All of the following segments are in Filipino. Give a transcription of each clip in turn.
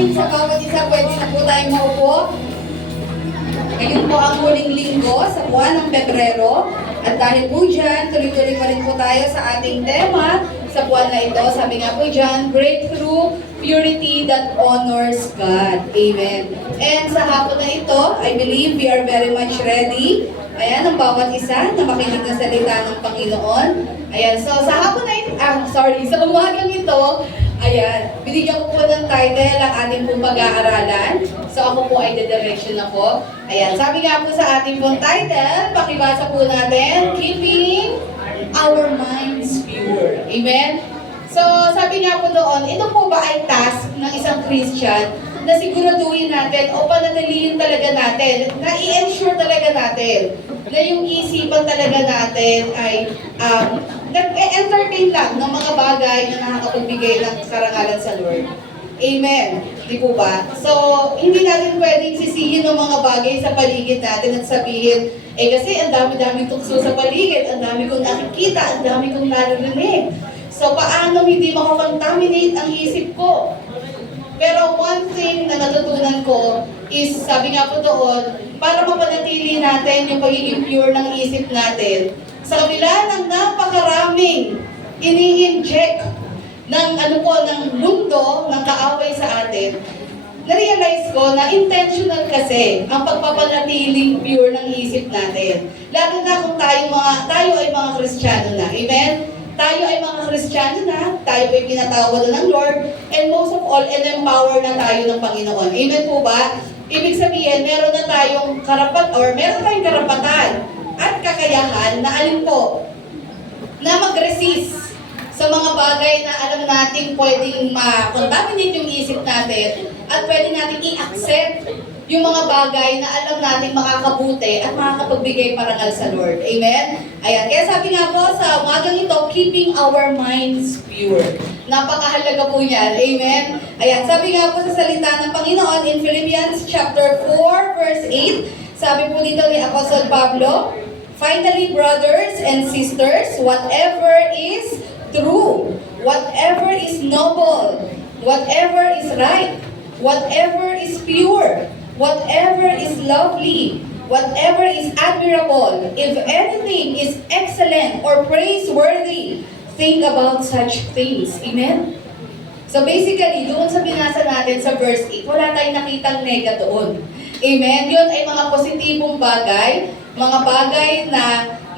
morning sa bawat isa. Pwede na po tayong maupo. Ngayon po ang huling linggo sa buwan ng Pebrero. At dahil po dyan, tuloy-tuloy pa rin po tayo sa ating tema sa buwan na ito. Sabi nga po dyan, breakthrough purity that honors God. Amen. And sa hapon na ito, I believe we are very much ready. Ayan, ang bawat isa na makinig ng salita ng Panginoon. Ayan, so sa hapon na ito, sa umagang ito, ayan, binigyan ko po ng title ang ating pong pag-aaralan. So ako po ay the-direction ako. Ayan, sabi nga po sa ating pong title, pakibasa po natin, Keeping Our Minds Pure. Amen? So sabi nga po doon, ito po ba ay task ng isang Christian na siguraduhin natin o panatilihin talaga natin, na i-ensure talaga natin na yung isipan talaga natin ay nag-entertain lang ng mga bagay na nakakapagbigay ng karangalan sa Lord. Amen. Di po ba? So, hindi natin pwedeng sisihin ng mga bagay sa paligid natin at sabihin, kasi ang dami-daming tukso sa paligid, ang dami kong nakikita, ang dami kong naririnig. So, paano hindi makakontaminate ang isip ko? Pero one thing na natutunan ko is, sabi nga po doon, para mapanatili natin yung pagiging pure ng isip natin, sa kabila ng napakaraming ini-inject ng ng mundo, ng kaaway sa atin, na-realize ko na intentional kasi ang pagpapanatiling pure ng isip natin. Lalo na kung tayo ay mga Kristiyano na. Amen? Tayo ay mga Kristiyano na, tayo ay pinatawad ng Lord, and most of all, in-empower na tayo ng Panginoon. Amen po ba? Ibig sabihin, meron tayong karapatan at kakayahan na alin po, na mag-resist sa mga bagay na alam natin pwedeng ma-contaminate yung isip natin at pwede natin i-accept yung mga bagay na alam natin makakabuti at makakapagbigay parangal sa Lord. Amen? Ayan. Kaya sabi nga po sa umagang ito, keeping our minds pure. Napakahalaga po yan. Amen? Ayan. Sabi nga po sa salita ng Panginoon in Philippians chapter 4 verse 8, sabi po dito ni Apostle Pablo, finally, brothers and sisters, whatever is true, whatever is noble, whatever is right, whatever is pure, whatever is lovely, whatever is admirable, if anything is excellent or praiseworthy, think about such things. Amen? So basically, doon sa binasa natin sa verse 8, wala tayong nakitang nega doon. Amen? Yun ay mga positibong bagay, mga bagay na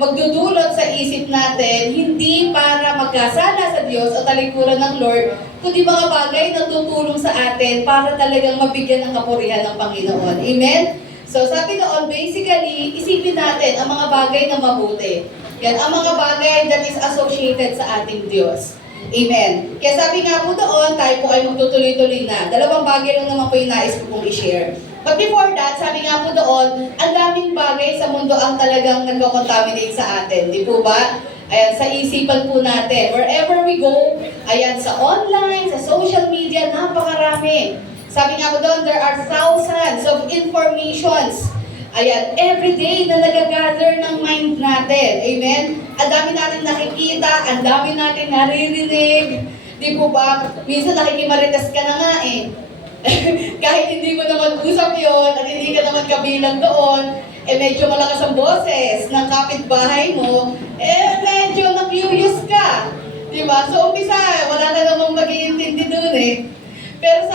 magdudulot sa isip natin, hindi para magkasala sa Diyos o talikuran ng Lord, kundi mga bagay na tutulong sa atin para talagang mabigyan ng kapurihan ng Panginoon. Amen? So sabi noon, basically, isipin natin ang mga bagay na mabuti. Yan, ang mga bagay that is associated sa ating Diyos. Amen. Kaya sabi nga po doon, tayo po ay magtutuloy-tuloy na. Dalawang bagay lang naman po yung nais ko pong i-share. But before that, sabi nga po doon, ang daming bagay sa mundo ang talagang nagko-contaminate sa atin. Di po ba? Ayan, sa isipan po natin. Wherever we go, ayan, sa online, sa social media, napakarami. Sabi nga po doon, there are thousands of informations. Ayan, everyday na nagagather ng mind natin. Amen? Ang dami natin nakikita, ang dami natin naririnig. Di po ba? Minsan nakikimarites ka na nga eh. Kahit hindi mo naman usap yun at hindi ka naman kabilang doon, medyo malakas ang boses ng kapitbahay mo, medyo na-curious ka. Diba? So, umpisa, wala na namang mag-iintindi doon eh. Pero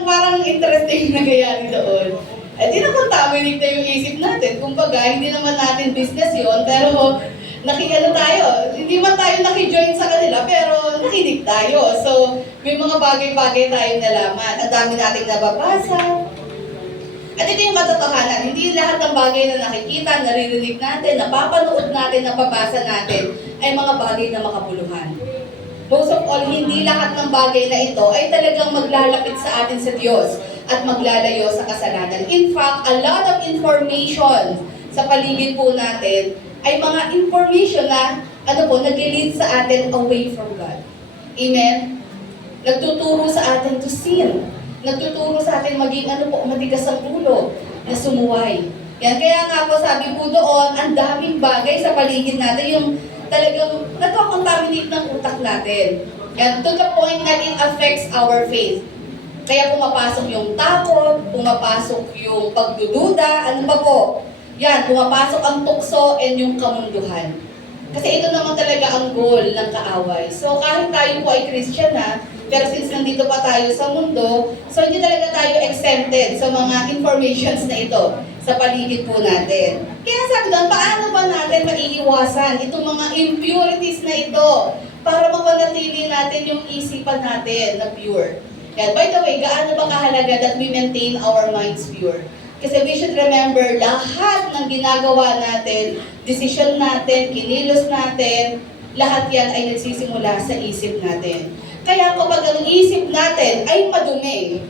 parang interesting na nangyayari doon. Di naman tayo yung isip natin. Kumbaga, hindi naman natin business yun, pero tayo. Hindi man tayo naki-join sa kanila, pero nakinig tayo. So, may mga bagay-bagay tayong nalaman. Ang dami nating nababasa. At ito yung katotohanan. Hindi lahat ng bagay na nakikita, naririnig natin, napapanood natin, napabasa natin, ay mga bagay na makabuluhan. Most of all, hindi lahat ng bagay na ito ay talagang maglalapit sa atin sa Diyos at maglalayo sa kasalanan. In fact, a lot of information sa paligid po natin ay mga information na nag-lead sa atin away from God. Amen? Nagtuturo sa atin to sin. Nagtuturo sa atin maging matigas ang ulo na sumuway. Yan, kaya nga po sabi po doon, ang daming bagay sa paligid natin yung talagang nagko-contaminate ng utak natin. And to the point that it affects our faith. Kaya pumapasok yung takot, pumapasok yung pagdududa, ano pa po? Yan, pumapasok ang tukso and yung kamunduhan. Kasi ito naman talaga ang goal ng kaaway. So kahit tayo po ay Christian na, pero since nandito pa tayo sa mundo, so hindi talaga tayo exempted sa mga informations na ito sa paligid po natin. Kaya sabi doon, paano ba natin maiiwasan itong mga impurities na ito para mapanatili natin yung isipan natin na pure? Yan. By the way, gaano ba kahalaga that we maintain our minds pure? Kasi we should remember, lahat ng ginagawa natin, decision natin, kinilos natin, lahat yan ay nagsisimula sa isip natin. Kaya kapag ang isip natin ay madumi,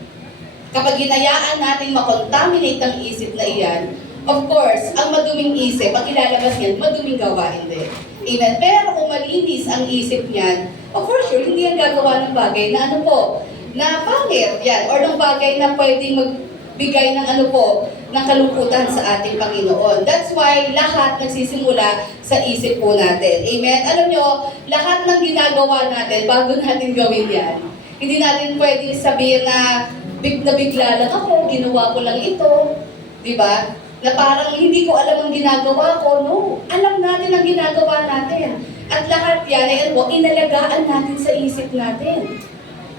kapag hinayaan natin makontaminate ang isip na iyan, of course, ang maduming isip, ang ilalabas niyan, maduming gawain din. Amen. Pero kung malinis ang isip niyan, of course, sure, hindi yan gagawa ng bagay na ano po, na pangit, yan, or ng bagay na pwedeng magbigay ng ano po, ng kalungkutan sa ating Panginoon. That's why lahat nagsisimula sa isip po natin. Amen? Alam nyo, lahat ng ginagawa natin, bago natin gawin yan, hindi natin pwedeng sabihin na bigla lang ako, ginawa ko lang ito, di ba? Na parang hindi ko alam ang ginagawa ko. No, alam natin ang ginagawa natin. At lahat yan ay ano, inalagaan natin sa isip natin.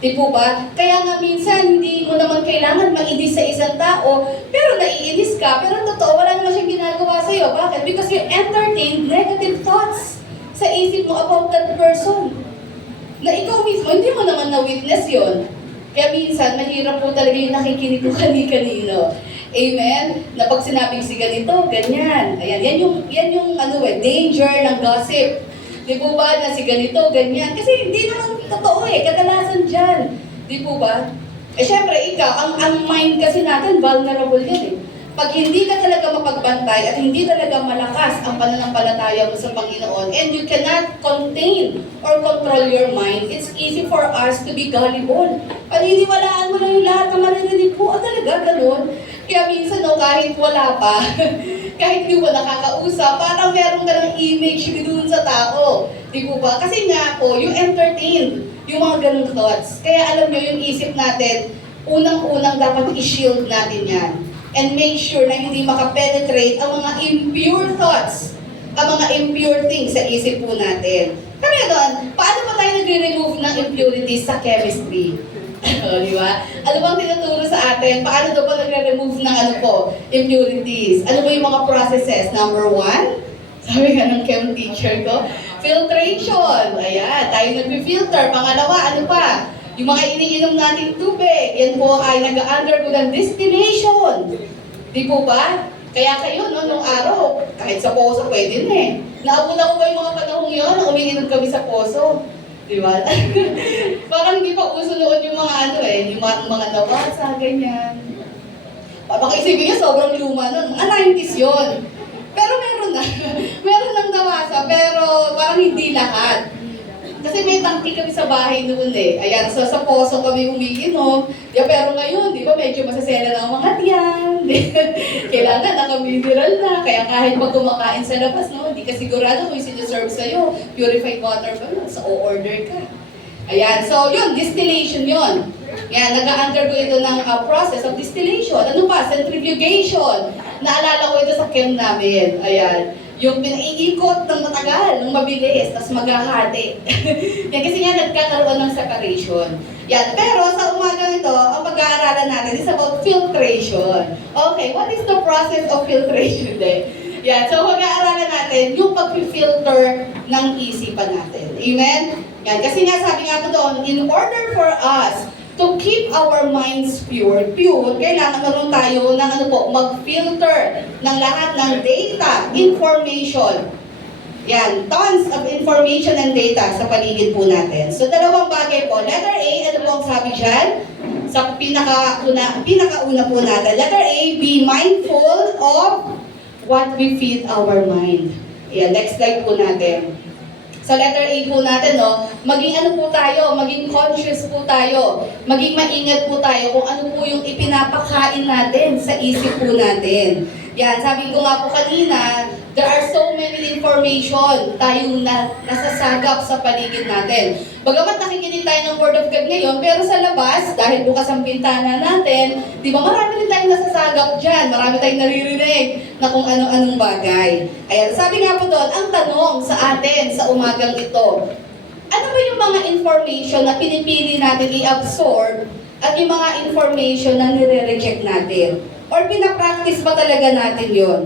Di po ba? Kaya nga minsan, hindi mo naman kailangan mainis sa isang tao, pero naiinis ka, pero totoo, wala naman siyang ginagawa sa'yo. Bakit? Because you entertain negative thoughts sa isip mo about that person. Na ikaw mismo, hindi mo naman na-witness yon. Kaya minsan, mahirap po talaga yung nakikinig ko kani-kanino. Amen? Na pag sinabing si ganito, ganyan. Ayan, yan yung ano danger ng gossip. Di po ba na si ganito, ganyan? Kasi hindi naman totoo kadalasan dyan. Di po ba? Syempre, ikaw, ang mind kasi natin, vulnerable yan Pag hindi ka talaga mapagbantay at hindi talaga malakas ang pananampalataya mo sa Panginoon and you cannot contain or control your mind, it's easy for us to be gullible. Paniniwalaan mo lang yung lahat ng maririnig po. Talaga, ganun. Kaya minsan, kahit wala pa, kahit hindi mo nakakausap, parang meron ka ng image doon sa tao. Di po ba? Kasi nga po, you entertain yung mga ganung thoughts. Kaya alam nyo, yung isip natin, unang-unang dapat i-shield natin yan. And make sure na hindi makapenetrate ang mga impure thoughts, ang mga impure things sa isip po natin. Kaya doon, paano ba tayo nagre-remove ng impurities sa chemistry? Di ba? Ano bang tinuturo sa atin? Paano daw ba nagre-remove ng impurities? Ano ba yung mga processes? Number 1, sabi nga ng chem teacher ko, filtration. Ayan, tayo nag-filter. Pangalawa, ano pa? Yung mga iniinom nating tubig, yan po ay nag-undergo ng distillation. Di po ba? Kaya kayo, nung araw, kahit sa poso, pwede na Naabutan ko ba yung mga panahong yun na umiinom kami sa poso? Di ba? Parang hindi pa uso noon yung mga yung mga nawasa, ganyan. Baka isipin nyo, sobrang luma nun. 90s yun. Pero meron na. Meron nang nawasa, pero parang hindi lahat. Kasi may tangki kami sa bahay noon Ayan, so sa poso kami umiinom. Pero ngayon, di ba, medyo masasela ng mga tiyan. Kailangan naka-mineral na. Kaya kahit pag kumakain sa labas, hindi ka sigurado kung yung sinuserve sa'yo. Purified water ba yun? So, o-order ka. Ayan, so yun, distillation yun. Yan, nag-undergo ito ng process of distillation. Ano pa? Centrifugation. Naalala ko ito sa chem namin. Ayan. Yung pinaiikot ng matagal, ng mabilis, tapos maghahati. Yan, kasi nga nagkakaroon ng separation. Yan, pero sa umagang ito, ang pag-aaralan natin is about filtration. Okay, what is the process of filtration Yan, so pag-aaralan natin yung pag-filter ng isipan natin. Amen? Yan, kasi nga sabi nga po doon, in order for us to keep our minds pure, kailangan naroon tayo ng mag-filter ng lahat ng data, information. Yan, tons of information and data sa paligid po natin. So, dalawang bagay po. Letter A, ano po ang sabi dyan? Sa pinakauna po natin. Letter A, be mindful of what we feed our mind. Yan, next slide po natin. Sa letter A po natin, maging maging conscious po tayo, maging maingat po tayo kung ano po yung ipinapakain natin sa isip po natin. Yan, sabi ko nga po kanina, There are so many information tayong nasasagap sa paligid natin. Bagamat nakikinig tayo ng Word of God ngayon, pero sa labas, dahil bukas ang bintana natin, di ba marami rin tayong nasasagap dyan, marami tayong naririnig na kung anong-anong bagay. Ayan, sabi nga po doon, ang tanong sa atin sa umagang ito, ano ba yung mga information na pinipili natin i-absorb at yung mga information na nire-reject natin? Or pinapractice ba talaga natin yon?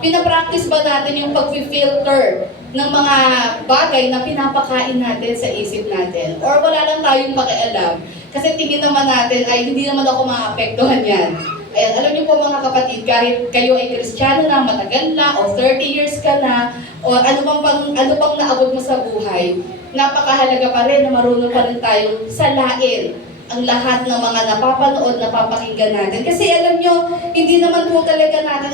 Pinapractice ba natin yung pag-filter ng mga bagay na pinapakain natin sa isip natin? Or wala lang tayong pakialam? Kasi tingin naman natin ay hindi naman ako maapektuhan yan. Ayan, alam niyo po mga kapatid, kahit kayo ay Kristiyano na, matagal na, o 30 years ka na, o ano bang naabot mo sa buhay, napakahalaga pa rin na marunong pa rin tayong salain ang lahat ng mga napapanood, napapakinggan natin. Kasi alam nyo, hindi naman po talaga natin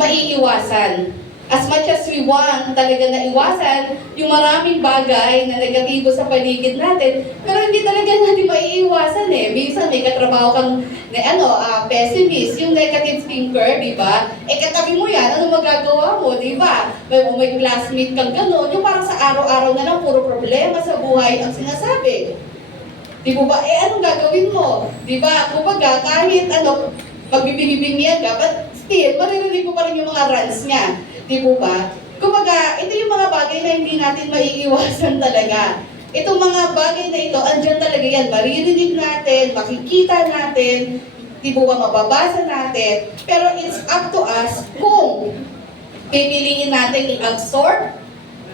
maiiwasan. As much as we want talaga na iwasan yung maraming bagay na negatibo sa paligid natin, pero hindi talaga natin maiiwasan eh. Minsan may katrabaho kang pessimist, yung negative thinker, di ba? Katabi mo yan, ano magagawa mo, di ba? May classmate kang gano'n, yung parang sa araw-araw na lang puro problema sa buhay ang sinasabi. Di ba? Anong gagawin mo? Di ba? Kumbaga, kahit magbibinibing yan ka, but still, maririnig mo pa rin yung mga rants niya. Di ba? Kumbaga, ito yung mga bagay na hindi natin maiiwasan talaga. Itong mga bagay na ito, andyan talaga yan. Maririnig natin, makikita natin, di ba, mababasa natin. Pero it's up to us kung pipiliin natin i-absorb.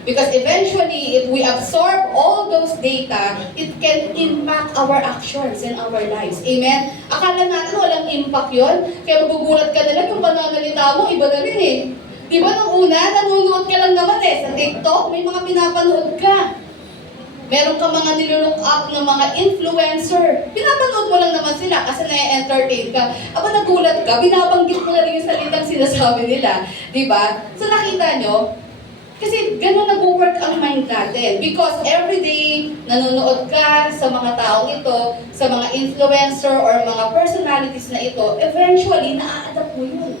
Because eventually, if we absorb all those data, it can impact our actions and our lives. Amen? Akala natin walang impact yun. Kaya magugulat ka na lang yung pananalita mo, iba na rin eh. Di ba nung una, nanonood ka lang naman eh. Sa TikTok, may mga pinapanood ka. Meron ka mga nilook up ng mga influencer. Pinapanood mo lang naman sila kasi na-entertain ka. Aba nagulat ka, binabanggit mo na rin yung salitang sinasabi nila. Di ba? So nakita nyo, kasi gano'n nag-work ang mind natin. Because every day, nanonood ka sa mga taong ito, sa mga influencer or mga personalities na ito, eventually, na-adapt mo yun.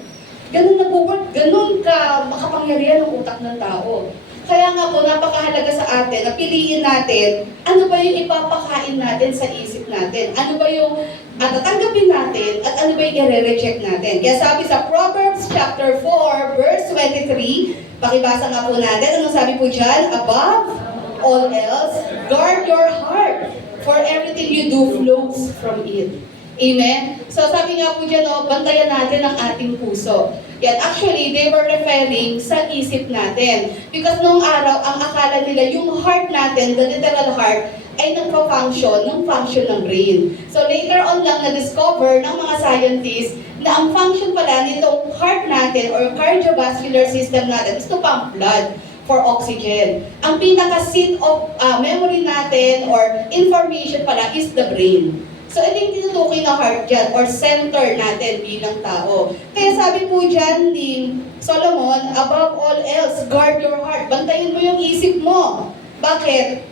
Gano'n nag-work, gano'n ka makapangyarihan ng utak ng tao. Kaya nga po, napakahalaga sa atin na piliin natin ano ba yung ipapakain natin sa isip natin. Ano ba yung tatanggapin natin at ano ba yung i-reject natin. Kaya sabi sa Proverbs chapter 4, verse 23, pakibasa nga po natin, anong sabi po dyan? Above all else, guard your heart, for everything you do flows from it. Amen? So sabi nga po dyan, bantayan natin ang ating puso. Yan, actually, they were referring sa isip natin. Because noong araw, ang akala nila, yung heart natin, the literal heart, ay nagpa-function ng function ng brain. So later on lang na-discover ng mga scientists na ang function pala nitong heart natin or cardiovascular system natin is to pump blood for oxygen. Ang pinaka-seat of memory natin or information pala is the brain. So, ito yung tinutukoy na heart dyan, or center natin bilang tao. Kaya sabi po dyan ni Solomon, above all else, guard your heart. Bantayin mo yung isip mo. Bakit?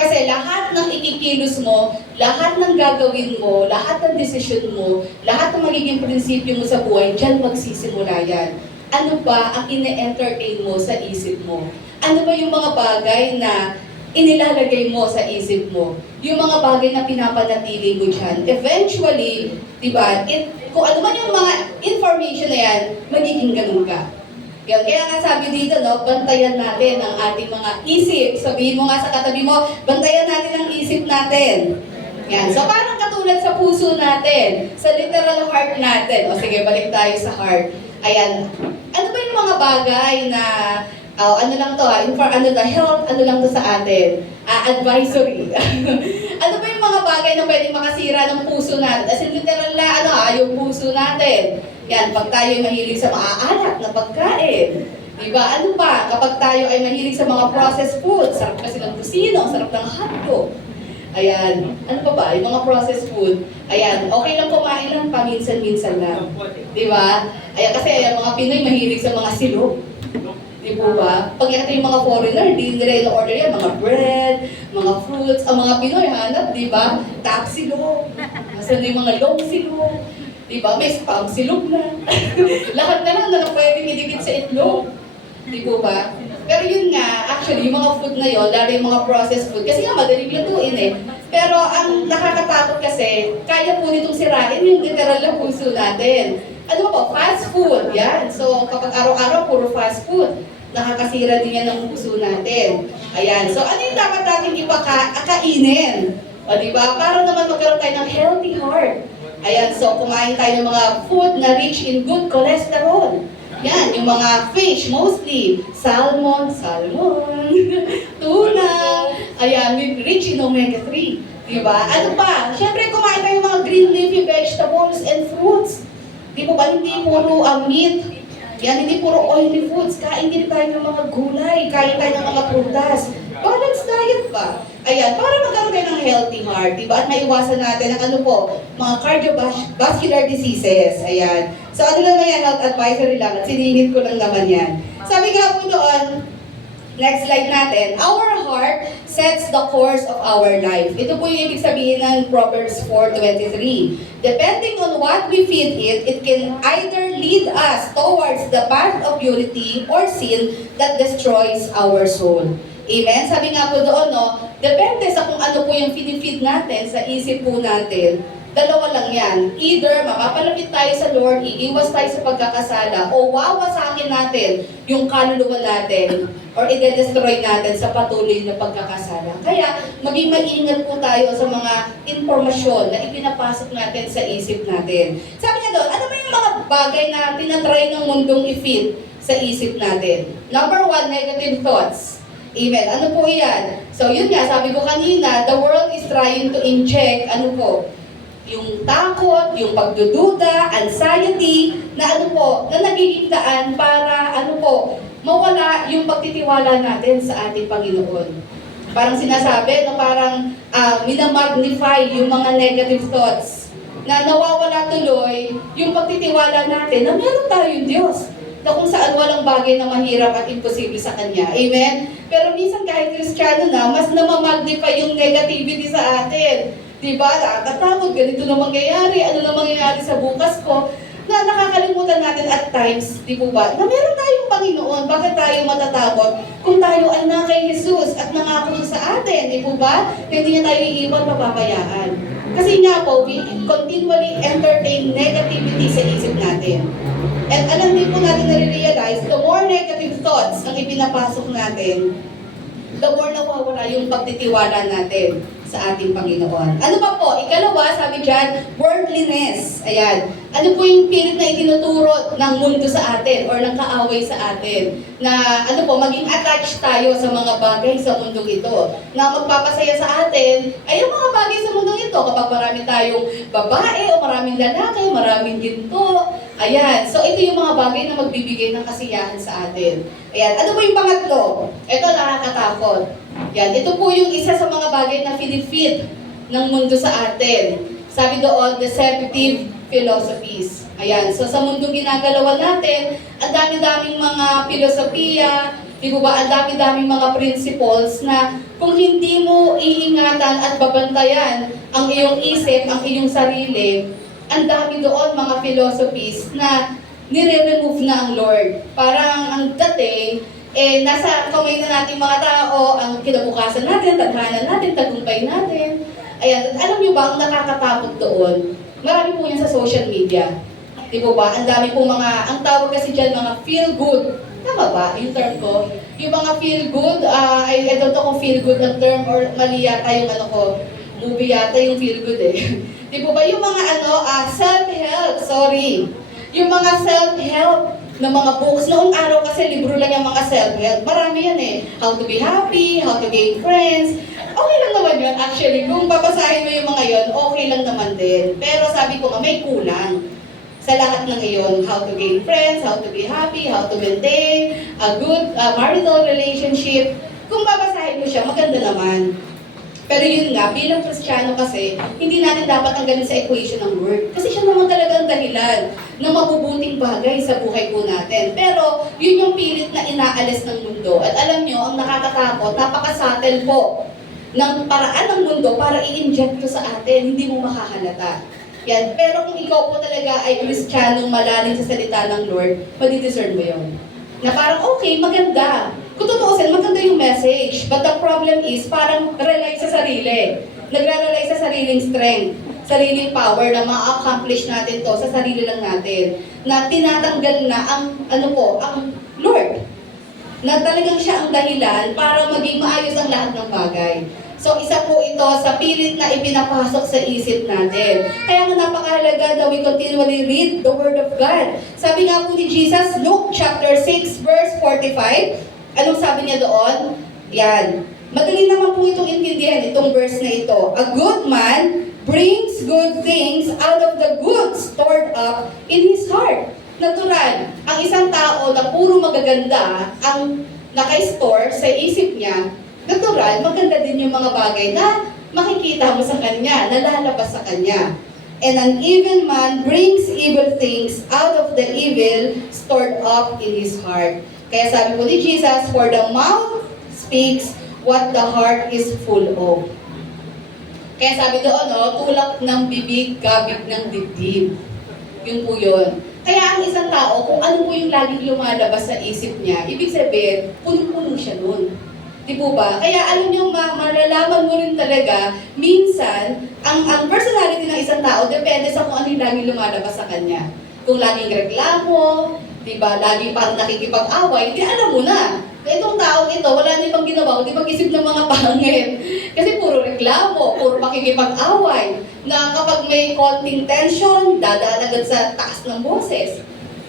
Kasi lahat ng ikikilos mo, lahat ng gagawin mo, lahat ng desisyon mo, lahat ng magiging prinsipyo mo sa buhay, dyan magsisimula yan. Ano ba ang ine-entertain mo sa isip mo? Ano ba yung mga bagay na inilalagay mo sa isip mo, yung mga bagay na pinapanatili mo dyan, eventually, di ba, kung ano man yung mga information na yan, magiging ganun ka. Yan. Kaya nga sabi dito, bantayan natin ang ating mga isip. Sabihin mo nga sa katabi mo, bantayan natin ang isip natin. Yan. So parang katulad sa puso natin, sa literal heart natin. O sige, balik tayo sa heart. Ayan. Ano ba yung mga bagay na ano lang to health, ano lang to sa atin? Advisory. Ano ba yung mga bagay na pwedeng makasira ng puso natin? As in literal na, yung puso natin. Yan, pag tayo ay mahilig sa maaalat na pagkain. Diba? Ano pa? Kapag tayo ay mahilig sa mga processed food, sarap kasi ng kusino, sarap ng hotdog. Ayan. Ano pa ba? Yung mga processed food. Ayan. Okay lang kumain lang, paminsan-minsan lang. Diba? Ayan, kasi yung mga Pinoy mahilig sa mga silog. Di po ba? Pag ito yung mga foreigner, di nila in-order yan, mga bread, mga fruits. Ang mga Pinoy, hanap, di ba? Tapsilog. Masan yung mga long silog. Di ba? May spam silog na. Lahat na lang na pwedeng idikit sa itlog. Di po ba? Pero yun nga, actually, yung mga food na yun, lalo yung mga processed food, kasi nga madaling lutuin eh. Pero ang nakakatakot kasi, kaya po nitong sirain yung literal na puso natin. Ano po, fast food, yan. So kapag araw-araw, puro fast food, nakakasira din yan ng puso natin. Ayan, so ano yung dapat natin ipakainin? O diba? Para naman magkaroon tayo ng healthy heart. Ayan, so kumain tayo ng mga food na rich in good cholesterol. Yan, yung mga fish mostly. Salmon, tuna, ayan, rich in omega-3. Diba? Ano pa? Siyempre, kumain tayo ng mga green leafy vegetables and fruits. Di po ba, hindi puro meat. Yan, hindi puro oily foods. Kain din tayo ng mga gulay, kain tayo ng mga prutas. Balanced diet ba? Ayan, para magkaroon tayo ng healthy heart, diba? At maiwasan natin ang ano po, mga cardiovascular diseases. Ayan. So ano lang na yan, health advisory lang, at siningit ko lang naman yan. Sabi nga po doon, next slide natin, our heart sets the course of our life. Ito po yung ibig sabihin ng Proverbs 4:23. Depending on what we feed it, it can either lead us towards the path of purity or sin that destroys our soul. Amen? Sabi nga po doon, no, depende sa kung ano po yung feed natin sa isip po natin. Dalawa lang yan. Either makapalapit tayo sa Lord, iiwas tayo sa pagkakasala, o wawasakin natin yung kaluluwa natin, or i-destroy natin sa patuloy na pagkakasala. Kaya, maging maingat po tayo sa mga impormasyon na ipinapasok natin sa isip natin. Sabi niya doon, ano ba yung mga bagay na tinatry ng mundong i-feed sa isip natin? Number 1, negative thoughts. Amen. Ano po yan? So yun nga, sabi ko kanina, the world is trying to inject, ano po, yung takot, yung pagdududa, anxiety, na ano po, na nagiging daan para, ano po, mawala yung pagtitiwala natin sa ating Panginoon. Parang sinasabi, na parang minamagnify yung mga negative thoughts, na nawawala tuloy yung pagtitiwala natin na meron tayong Diyos, na kung saan walang bagay na mahirap at imposible sa Kanya. Amen? Pero minsan kahit Kristiyano na, mas namamagnify yung negativity sa atin. Diba? Nakakatakot, ganito na mangyayari, ano na mangyayari sa bukas ko, na nakakalimutan natin at times, di po ba, na meron tayong Panginoon. Bakit tayo matatakot kung tayo ay na kay Jesus at nangako siya sa atin, di po ba? Hindi niya tayo iiwan, papabayaan. Kasi nga po, we continually entertain negativity sa isip natin. At alam din po natin na-realize, the more negative thoughts ang ipinapasok natin, the more nawawala yung pagtitiwala natin sa ating Panginoon. Ano pa po? Ikalawa, sabi dyan, worldliness. Ayan. Ano po yung pilit na itinuturo ng mundo sa atin or ng kaaway sa atin? Na ano po, maging attached tayo sa mga bagay sa mundong ito. Na magpapasaya sa atin ay yung mga bagay sa mundong ito. Kapag marami tayong babae o maraming lalaki, maraming ginto. Ayan. So ito yung mga bagay na magbibigay ng kasiyahan sa atin. Ayan. Ano po yung pangatlo? Ito nakakatakot. Yan. Ito po yung isa sa mga bagay na feed ng mundo sa atin. Sabi doon, deceptive philosophies. Ayan. So sa mundong ginagalawan natin, ang dami-daming mga filosofiya, di ba, ang dami-daming mga principles na kung hindi mo iingatan at babantayan ang iyong isip, ang iyong sarili, ang dami doon mga philosophies na nire-remove na ang Lord. Parang ang dating, nasa kamay na natin mga tao, ang kinabukasan natin, tadhana natin, tagumpay natin. Ayan, alam nyo ba, ang nakakatakot doon, marami po yan sa social media. Di ba ba? Ang dami po mga, ang tawag kasi dyan, mga feel good. Tama ba yung term ko? Yung mga feel good, I don't know kung feel good ang term or mali yata yung ano ko, movie yata yung feel good eh. Di ba ba? Yung mga self-help, sorry. Yung mga self-help na mga books. Noong araw kasi libro lang yung mga self-help. Marami yan eh. How to be happy, how to gain friends. Okay lang naman yun. Actually, kung babasahin mo yung mga yun, okay lang naman din. Pero sabi ko nga, may kulang sa lahat ng iyon. How to gain friends, how to be happy, how to maintain a good marital relationship. Kung babasahin mo siya, maganda naman. Pero yun nga, bilang Kristiyano kasi, hindi natin dapat tanggalin sa equation ng word. Kasi siya naman talaga ang dahilan ng mabubuting bagay sa buhay po natin. Pero yun yung pilit na inaalis ng mundo. At alam nyo, ang nakakatakot, napaka-subtle po ng paraan ng mundo para i-inject to sa atin, hindi mo makahalata. Yan. Pero kung ikaw po talaga ay Kristiyanong malalim sa salita ng Lord, madidiscern mo yun. Na parang, okay, maganda. Kung tutuusin, maganda yung message. But the problem is, parang rely sa sarili. Nagre-rely sa sariling strength, sariling power na ma-accomplish natin to sa sarili lang natin. Na tinatanggal na ang, ang Lord. Na talagang siya ang dahilan para maging maayos ang lahat ng bagay. So, isa po ito sa pilit na ipinapasok sa isip natin. Kaya nga napakahalaga na we continually read the Word of God. Sabi nga po ni Jesus, Luke chapter 6, verse 45, anong sabi niya doon? Yan. Madali naman po itong intindihan, itong verse na ito. A good man brings good things out of the good stored up in his heart. Natural, ang isang tao na puro magaganda ang naka-store sa isip niya, natural, maganda din yung mga bagay na makikita mo sa kanya, nalalabas sa kanya. And an evil man brings evil things out of the evil stored up in his heart. Kaya sabi po ni Jesus, for the mouth speaks what the heart is full of. Kaya sabi doon, tulak ng bibig, gabig ng dibdib. Yun po yun. Kaya ang isang tao, kung ano po yung laging lumalabas sa isip niya, ibig sabihin, punong-puno siya nun. Di po ba? Kaya alam niyo, malalaman mo rin talaga, minsan, ang personality ng isang tao depende sa kung ano yung laging lumalabas sa kanya. Kung laging reklamo, di ba, laging parang nakikipag-away, di alam mo na. Itong taong ito, wala na ibang ginawa, kundi mag-isip ng mga pangit. Kasi puro reklamo, puro makikipag-away, na kapag may konting tension, dadaan agad sa taas ng boses.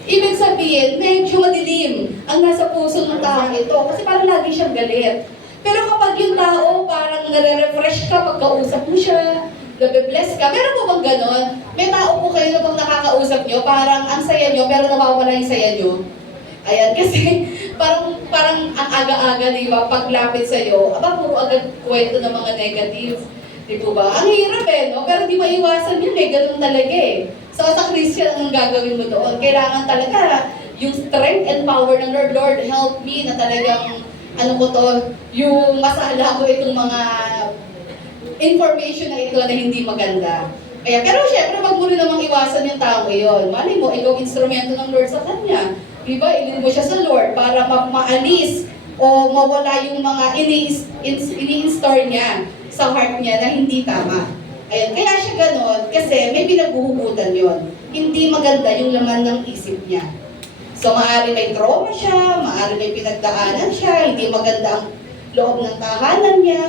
Ibig sabihin, medyo madilim ang nasa puso ng taong ito, kasi parang lagi siyang galit. Pero kapag yung tao, parang nare-refresh ka pagkausap mo siya, nabe-bless ka, meron mo bang ganon? May tao po kayo na pag nakakausap nyo, parang ang saya nyo, pero nawawala yung saya nyo. Ayan, kasi parang ang aga-aga, di ba, paglapit sa'yo, puro agad kwento ng mga negative. Di po ba? Ang hirap no? Pero di maiwasan yun ganun talaga So sa Christian, anong gagawin mo doon? Kailangan talaga yung strength and power ng Lord. Lord, help me na talagang, yung masala ko itong mga information na ito na hindi maganda. Pero syempre, wag mo rin namang iwasan yung tao yun. Mali mo, ikaw instrumento ng Lord sa kanya. Diba, ilin mo siya sa Lord para maalis o mawala yung mga ini-install niya sa heart niya na hindi tama. Ayan, kaya siya ganon kasi may pinaghuhugutan yon. Hindi maganda yung laman ng isip niya. So, maaari may trauma siya, maaari may pinagdaanan siya, hindi maganda ang loob ng tahanan niya.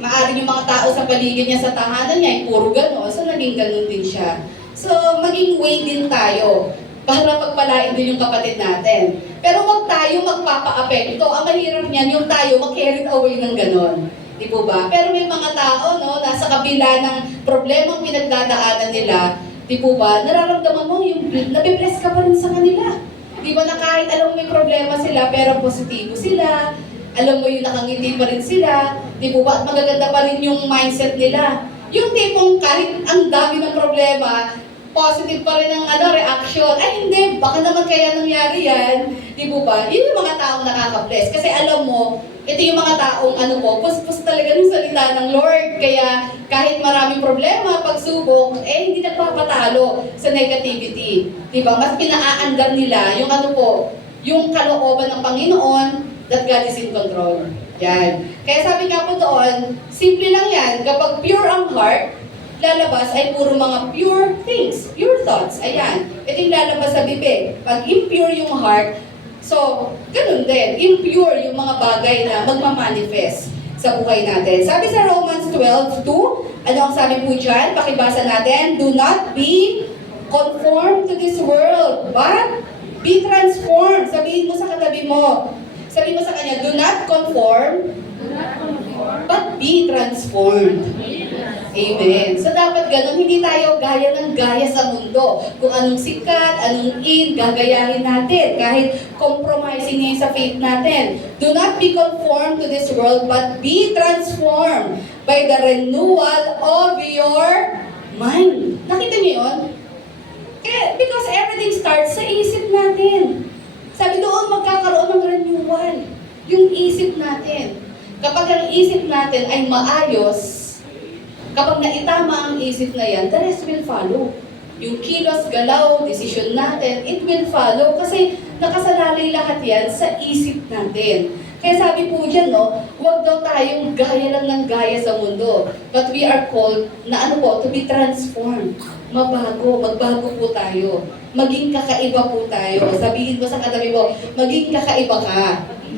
Maaari yung mga tao sa paligid niya sa tahanan niya ay puro ganon, so naging ganon din siya. So, maging way din tayo para pagpalain din yung kapatid natin. Pero wag tayo magpapa-apekto. Ang mahirap niyan, yung tayo mag-carried away ng ganon. Di po ba? Pero may mga tao, nasa kabila ng problemang pinagdadaanan nila, di po ba, nararamdaman mo yung nabibless ka pa rin sa kanila. Di ba na kahit alam mo may problema sila, pero positibo sila, alam mo yung nakangiti pa rin sila, di po ba, at magaganda pa rin yung mindset nila. Yung tipong kahit ang dami ng problema, positive pa rin ang reaction. Ay hindi, baka naman kaya nangyari yan. Di po ba? Yun yung mga taong nakaka-bless. Kasi alam mo, ito yung mga taong puspos talaga ng salita ng Lord. Kaya kahit maraming problema, pagsubok, hindi nagpapatalo sa negativity. Di ba? Mas pinaaandar nila yung yung kalooban ng Panginoon that God is in control. Yan. Kaya sabi nga po doon, simple lang yan. Kapag pure ang heart, lalabas ay puro mga pure things, pure thoughts. Ayan. Ito yung lalabas sa bibig. Pag impure yung heart, so, ganun din. Impure yung mga bagay na magmamanifest sa buhay natin. Sabi sa Romans 12:2, ano ang sabi po dyan? Pakibasa natin, do not be conformed to this world, but be transformed. Sabihin mo sa katabi mo. Sabihin mo sa kanya, do not conform, but be transformed. Amen. So dapat ganun, hindi tayo gaya ng gaya sa mundo. Kung anong sikat, anong gagayahin natin. Kahit compromising niya sa faith natin. Do not be conformed to this world, but be transformed by the renewal of your mind. Nakita niyo yun? Because everything starts sa isip natin. Sabi doon, magkakaroon ng renewal. Yung isip natin. Kapag ang isip natin ay maayos, kapag naitama ang isip na yan, the rest will follow. Yung kilos, galaw, decision natin, it will follow. Kasi nakasalalay lahat yan sa isip natin. Kaya sabi po dyan, no, huwag daw tayong gaya lang ng gaya sa mundo. But we are called na to be transformed. Magbago po tayo. Maging kakaiba po tayo. Sabihin mo sa katabi mo, maging kakaiba ka.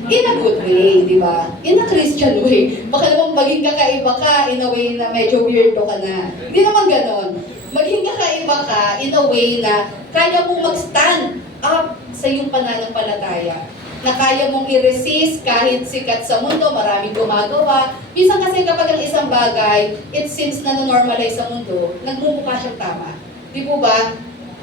In a good way, di ba? In a Christian way. Baka naman maging kakaiba ka in a way na medyo weirdo ka na. Hindi naman ganon. Maging kakaiba ka in a way na kaya mong mag-stand up sa iyong pananampalataya. Na kaya mong i-resist kahit sikat sa mundo, maraming gumagawa. Minsan kasi kapag ang isang bagay, it seems na normalize sa mundo, nagmumukha siyang tama. Di po ba?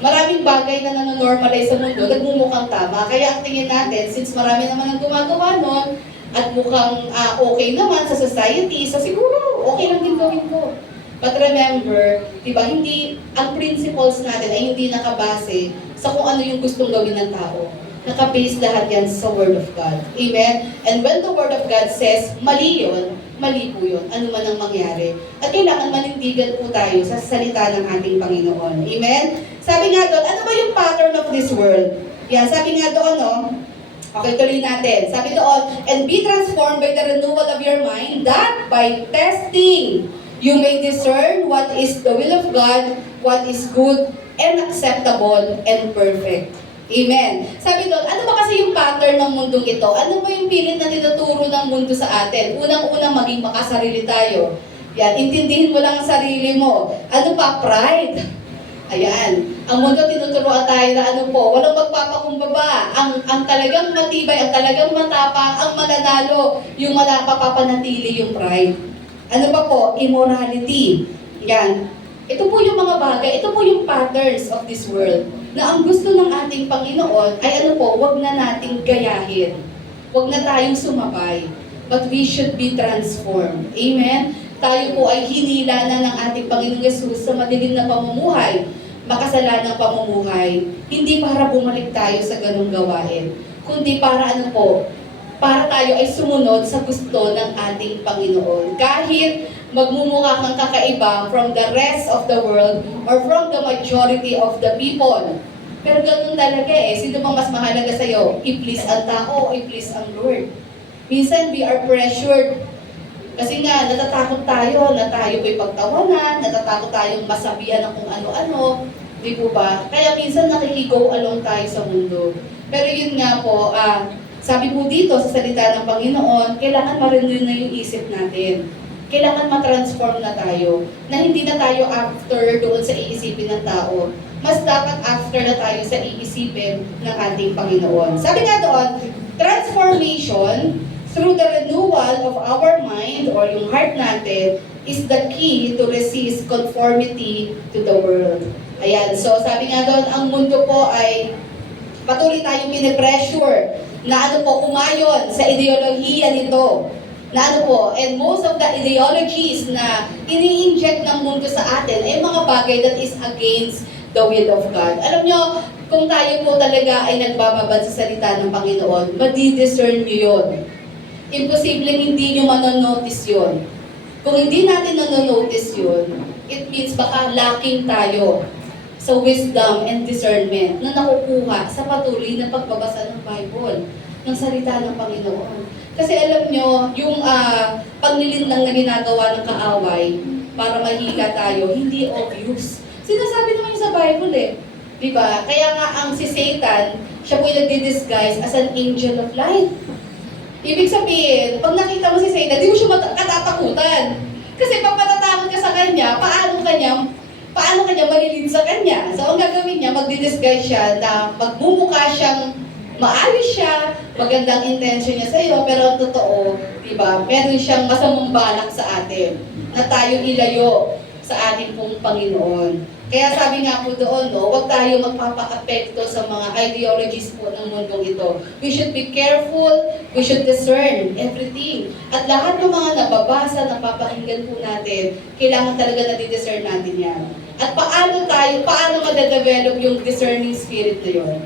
Maraming bagay na nanonormalize sa mundo, nagmumukhang tama. Kaya ang tingin natin, since marami naman ang gumagawa nun, at mukhang okay naman sa society, so siguro okay lang din gawin ko. But remember, di ba, hindi, ang principles natin ay hindi nakabase sa kung ano yung gustong gawin ng tao. Nakabase lahat yan sa Word of God. Amen? And when the Word of God says, mali yun, mali po yun. Ano man ang mangyari. At kailangan manindigan po tayo sa salita ng ating Panginoon. Amen? Sabi nga doon, ano ba yung pattern of this world? Yan, sabi nga doon, no? Okay, tuloy natin. Sabi doon, and be transformed by the renewal of your mind, that by testing, you may discern what is the will of God, what is good, and acceptable, and perfect. Amen. Sabi doon, ano ba kasi yung pattern ng mundong ito? Ano ba yung pilit na tinuturo ng mundo sa atin? Unang-unang maging makasarili tayo. Yan, intindihin mo lang ang sarili mo. Ano pa? Pride. Ayan. Ang mundo tinuturuan tayo na walang magpapakumbaba. Ang talagang matibay, ang talagang matapang, ang mananalo, yung mapapanatili yung pride. Ano pa po? Immorality. Yan. Ito po yung mga bagay, ito po yung patterns of this world na ang gusto ng ating Panginoon ay wag na nating gayahin. Wag na tayong sumabay. But we should be transformed. Amen? Tayo po ay hinila na ng ating Panginoong Yesus sa madilim na pamumuhay, makasalanang pamumuhay, hindi para bumalik tayo sa ganung gawain, kundi para para tayo ay sumunod sa gusto ng ating Panginoon. Kahit magmumukha kang kakaiba from the rest of the world or from the majority of the people. Pero ganun talaga Sino bang mas mahalaga sa'yo? I-please ang tao o i-please ang Lord? Minsan we are pressured. Kasi nga, natatakot tayo na tayo po'y pagtawanan, natatakot tayong masabihan ng kung ano-ano. Di po ba? Kaya minsan nakikigo along tayo sa mundo. Pero yun nga po, sabi po dito sa salita ng Panginoon, kailangan ma-renew na yung isip natin. Kailangan ma-transform na tayo, na hindi na tayo after doon sa iisipin ng tao. Mas dapat after na tayo sa iisipin ng ating Panginoon. Sabi nga doon, transformation through the renewal of our mind or yung heart natin is the key to resist conformity to the world. Ayan, so sabi nga doon, ang mundo po ay patuloy tayong pinipressure na umayon sa ideolohiya nito. And most of the ideologies na ini-inject ng mundo sa atin ay mga bagay that is against the will of God. Alam nyo, kung tayo po talaga ay nagbababad sa salita ng Panginoon, madi-discern nyo yun. Imposibleng hindi nyo manonotice yun. Kung hindi natin nanonotice yun, it means baka lacking tayo sa wisdom and discernment na nakukuha sa patuloy na pagbabasa ng Bible, ng salita ng Panginoon. Kasi alam nyo, yung paglilindang na ginagawa ng kaaway para mahila tayo, hindi obvious. Sinasabi naman yung sa Bible Diba? Kaya nga ang si Satan, siya po yung nagdi-disguise as an angel of light. Ibig sabihin, pag nakita mo si Satan, di mo siya katatakutan. Kasi pag matatakot ka sa kanya, paano kanya malilid sa kanya? So ang gagawin niya, magdi-disguise siya na magmumukha siyang maayos siya, magandang intention niya sa iyo, pero ang totoo, diba, meron siyang masamang balak sa atin na tayo ilayo sa ating pong Panginoon. Kaya sabi nga po doon, huwag tayo magpapa-apekto sa mga ideologies po ng mundong ito. We should be careful, we should discern everything. At lahat ng mga nababasa, napapakinggan po natin, kailangan talaga na-discern natin yan. At paano madadevelop yung discerning spirit na yun?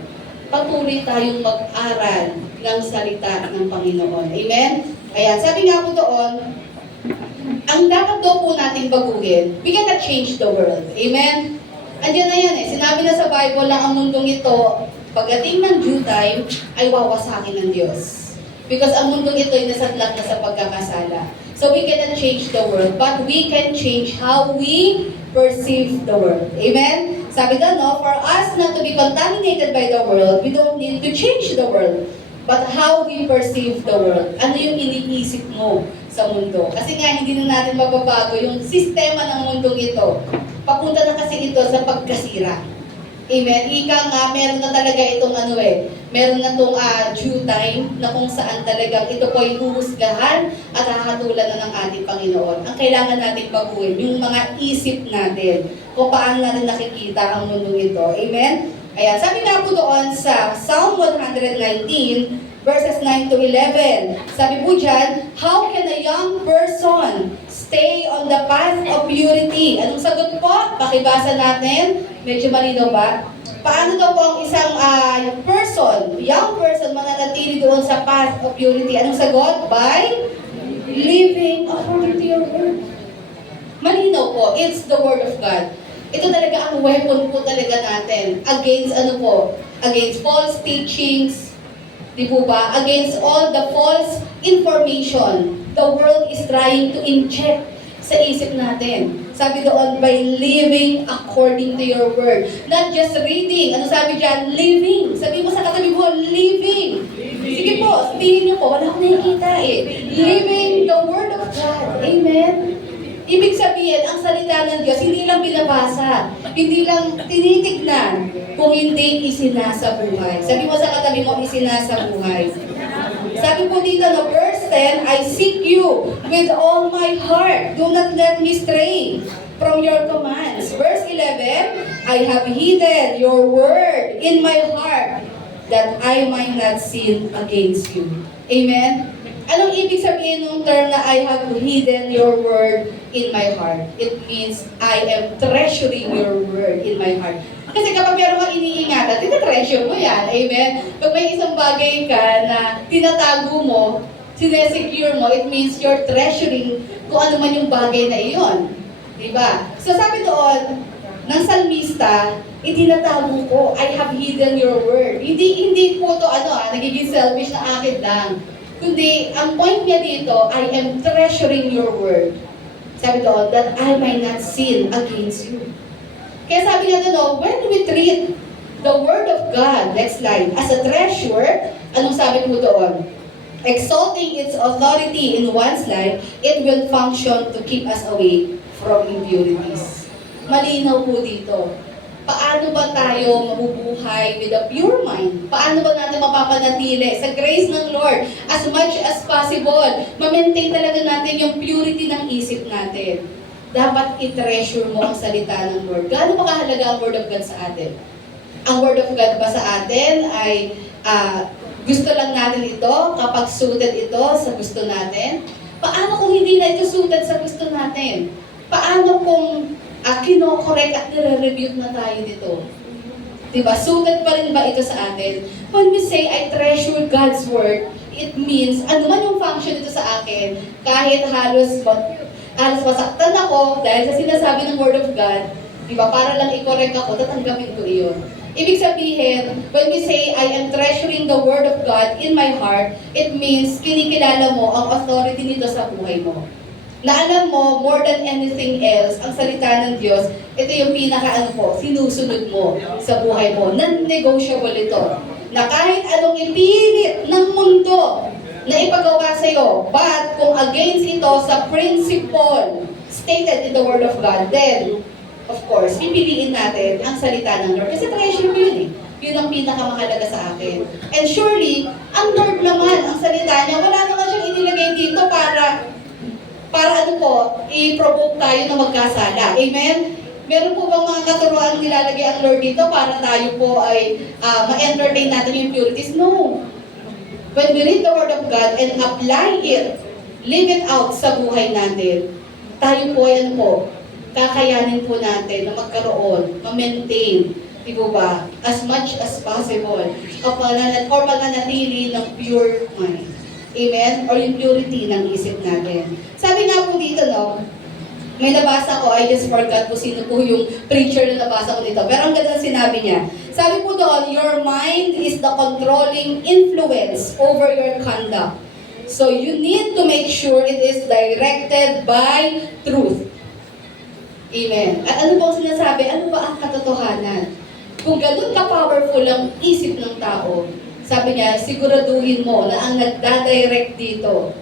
Patuloy tayong mag-aral ng salita ng Panginoon. Amen? Ayan, sabi nga po doon, ang dapat daw po nating baguhin, we cannot change the world. Amen? Andiyan na yan Sinabi na sa Bible na ang mundong ito pagdating ng due time, ay wawasakin ng Diyos. Because ang mundong ito ay nasadlak na sa pagkakasala. So we cannot change the world, but we can change how we perceive the world. Amen? Sabi doon, no, for us not to be contaminated by the world, we don't need to change the world, but how we perceive the world. Ano yung iniisip mo sa mundo? Kasi nga, hindi na natin mababago yung sistema ng mundong ito. Papunta na kasi ito sa pagkasira. Amen? Ika nga, meron na talaga itong meron na itong due time na kung saan talagang ito po ay huhusgahan at hahatulan na ng ating Panginoon. Ang kailangan natin baguhin, yung mga isip natin, kung paano natin nakikita ang mundong ito. Amen? Ayan, sabi nga po doon sa Psalm 119, verses 9 to 11. Sabi po dyan, how can a young person stay on the path of purity? Anong sagot po? Pakibasa natin. Medyo malinaw ba? Paano daw po ang isang young person, mananatili doon sa path of purity? Anong sagot? By living according to your word. Malinaw po, it's the word of God. Ito talaga ang weapon po talaga natin against against false teachings, di po ba? Against all the false information the world is trying to inject sa isip natin. Sabi doon, by living according to your word. Not just reading. Ano sabi dyan? Living. Sabi mo sa katabi mo, living. Sige po, sabihin niyo po, wala akong nakikita eh. Living the word of God. Amen? Ibig sabihin, ang salita ng Diyos, hindi lang binabasa, hindi lang tinitignan, kung hindi isinasabuhay. Sabi mo sa katabi mo, isinasabuhay. Sabi po dito no, verse 10, I seek you with all my heart. Do not let me stray from your commands. Verse 11, I have hidden your word in my heart that I might not sin against you. Amen? Anong ibig sabihin ng term na I have hidden your word in my heart? It means I am treasuring your word in my heart. Kasi kapag meron kang iniingatan, tinatreasure mo yan. Amen? Pag may isang bagay ka na tinatago mo, sinesecure mo, it means you're treasuring kung ano man yung bagay na iyon. Diba? So sabi doon, ng salmista, itinatago ko, I have hidden your word. Hindi po to nagiging selfish na akin lang. Kundi, ang point niya dito, I am treasuring your word. Sabi doon, that I might not sin against you. Kaya sabi nga doon, when we treat the word of God, next slide, as a treasure, anong sabi mo doon? Exalting its authority in one's life, it will function to keep us away from impurities. Malinaw po dito. Paano ba tayo mabubuhay with a pure mind? Paano ba natin mapapanatili sa grace ng Lord as much as possible? Ma-maintain talaga natin yung purity ng isip natin. Dapat i-treasure mo ang salita ng Lord. Gaano ba kahalaga ang Word of God sa atin? Ang Word of God ba sa atin ay gusto lang natin ito kapag suited ito sa gusto natin? Paano kung hindi na ito suited sa gusto natin? Paano kung kino-correct at nire-review na tayo dito? Diba? Suited pa rin ba ito sa atin? When we say, I treasure God's Word, it means, ano man yung function nito sa akin, kahit halos masaktan ako dahil sa sinasabi ng Word of God, diba? Para lang i-correct ako, tatanggapin ko iyon. Ibig sabihin, when we say, I am treasuring the Word of God in my heart, it means kinikilala mo ang authority nito sa buhay mo. Na alam mo, more than anything else, ang salita ng Diyos, ito yung sinusunod mo sa buhay mo. Non-negotiable ito. Na kahit anong ipilit ng mundo na ipagawa sa'yo, but kung against ito sa principle stated in the Word of God, then, of course, pipiliin natin ang salita ng Lord. Kasi treasure ko yun eh. Yun ang pinakamahalaga sa akin. And surely, ang Lord naman, ang salita niya, wala naman siyang inilagay dito para i-provoke tayo na magkasala. Amen? Meron po bang mga katuruan nilalagay ang Lord dito para tayo po ay ma-entertain natin yung impurities? No. When we read the Word of God and apply it, live it out sa buhay natin, tayo po kakayanin po natin na magkaroon, ma-maintain, di po ba, as much as possible, or mananatili ng pure mind. Amen? Or yung purity ng isip natin. Sabi nga po dito, no, May nabasa ko, I just forgot kung sino po yung preacher na nabasa ko dito. Pero ang ganda sinabi niya. Sabi po doon, your mind is the controlling influence over your conduct. So you need to make sure it is directed by truth. Amen. At ano pong sinasabi? Ano ba ang katotohanan? Kung ganun ka-powerful ang isip ng tao, sabi niya, siguraduhin mo na ang nagdadirect dito,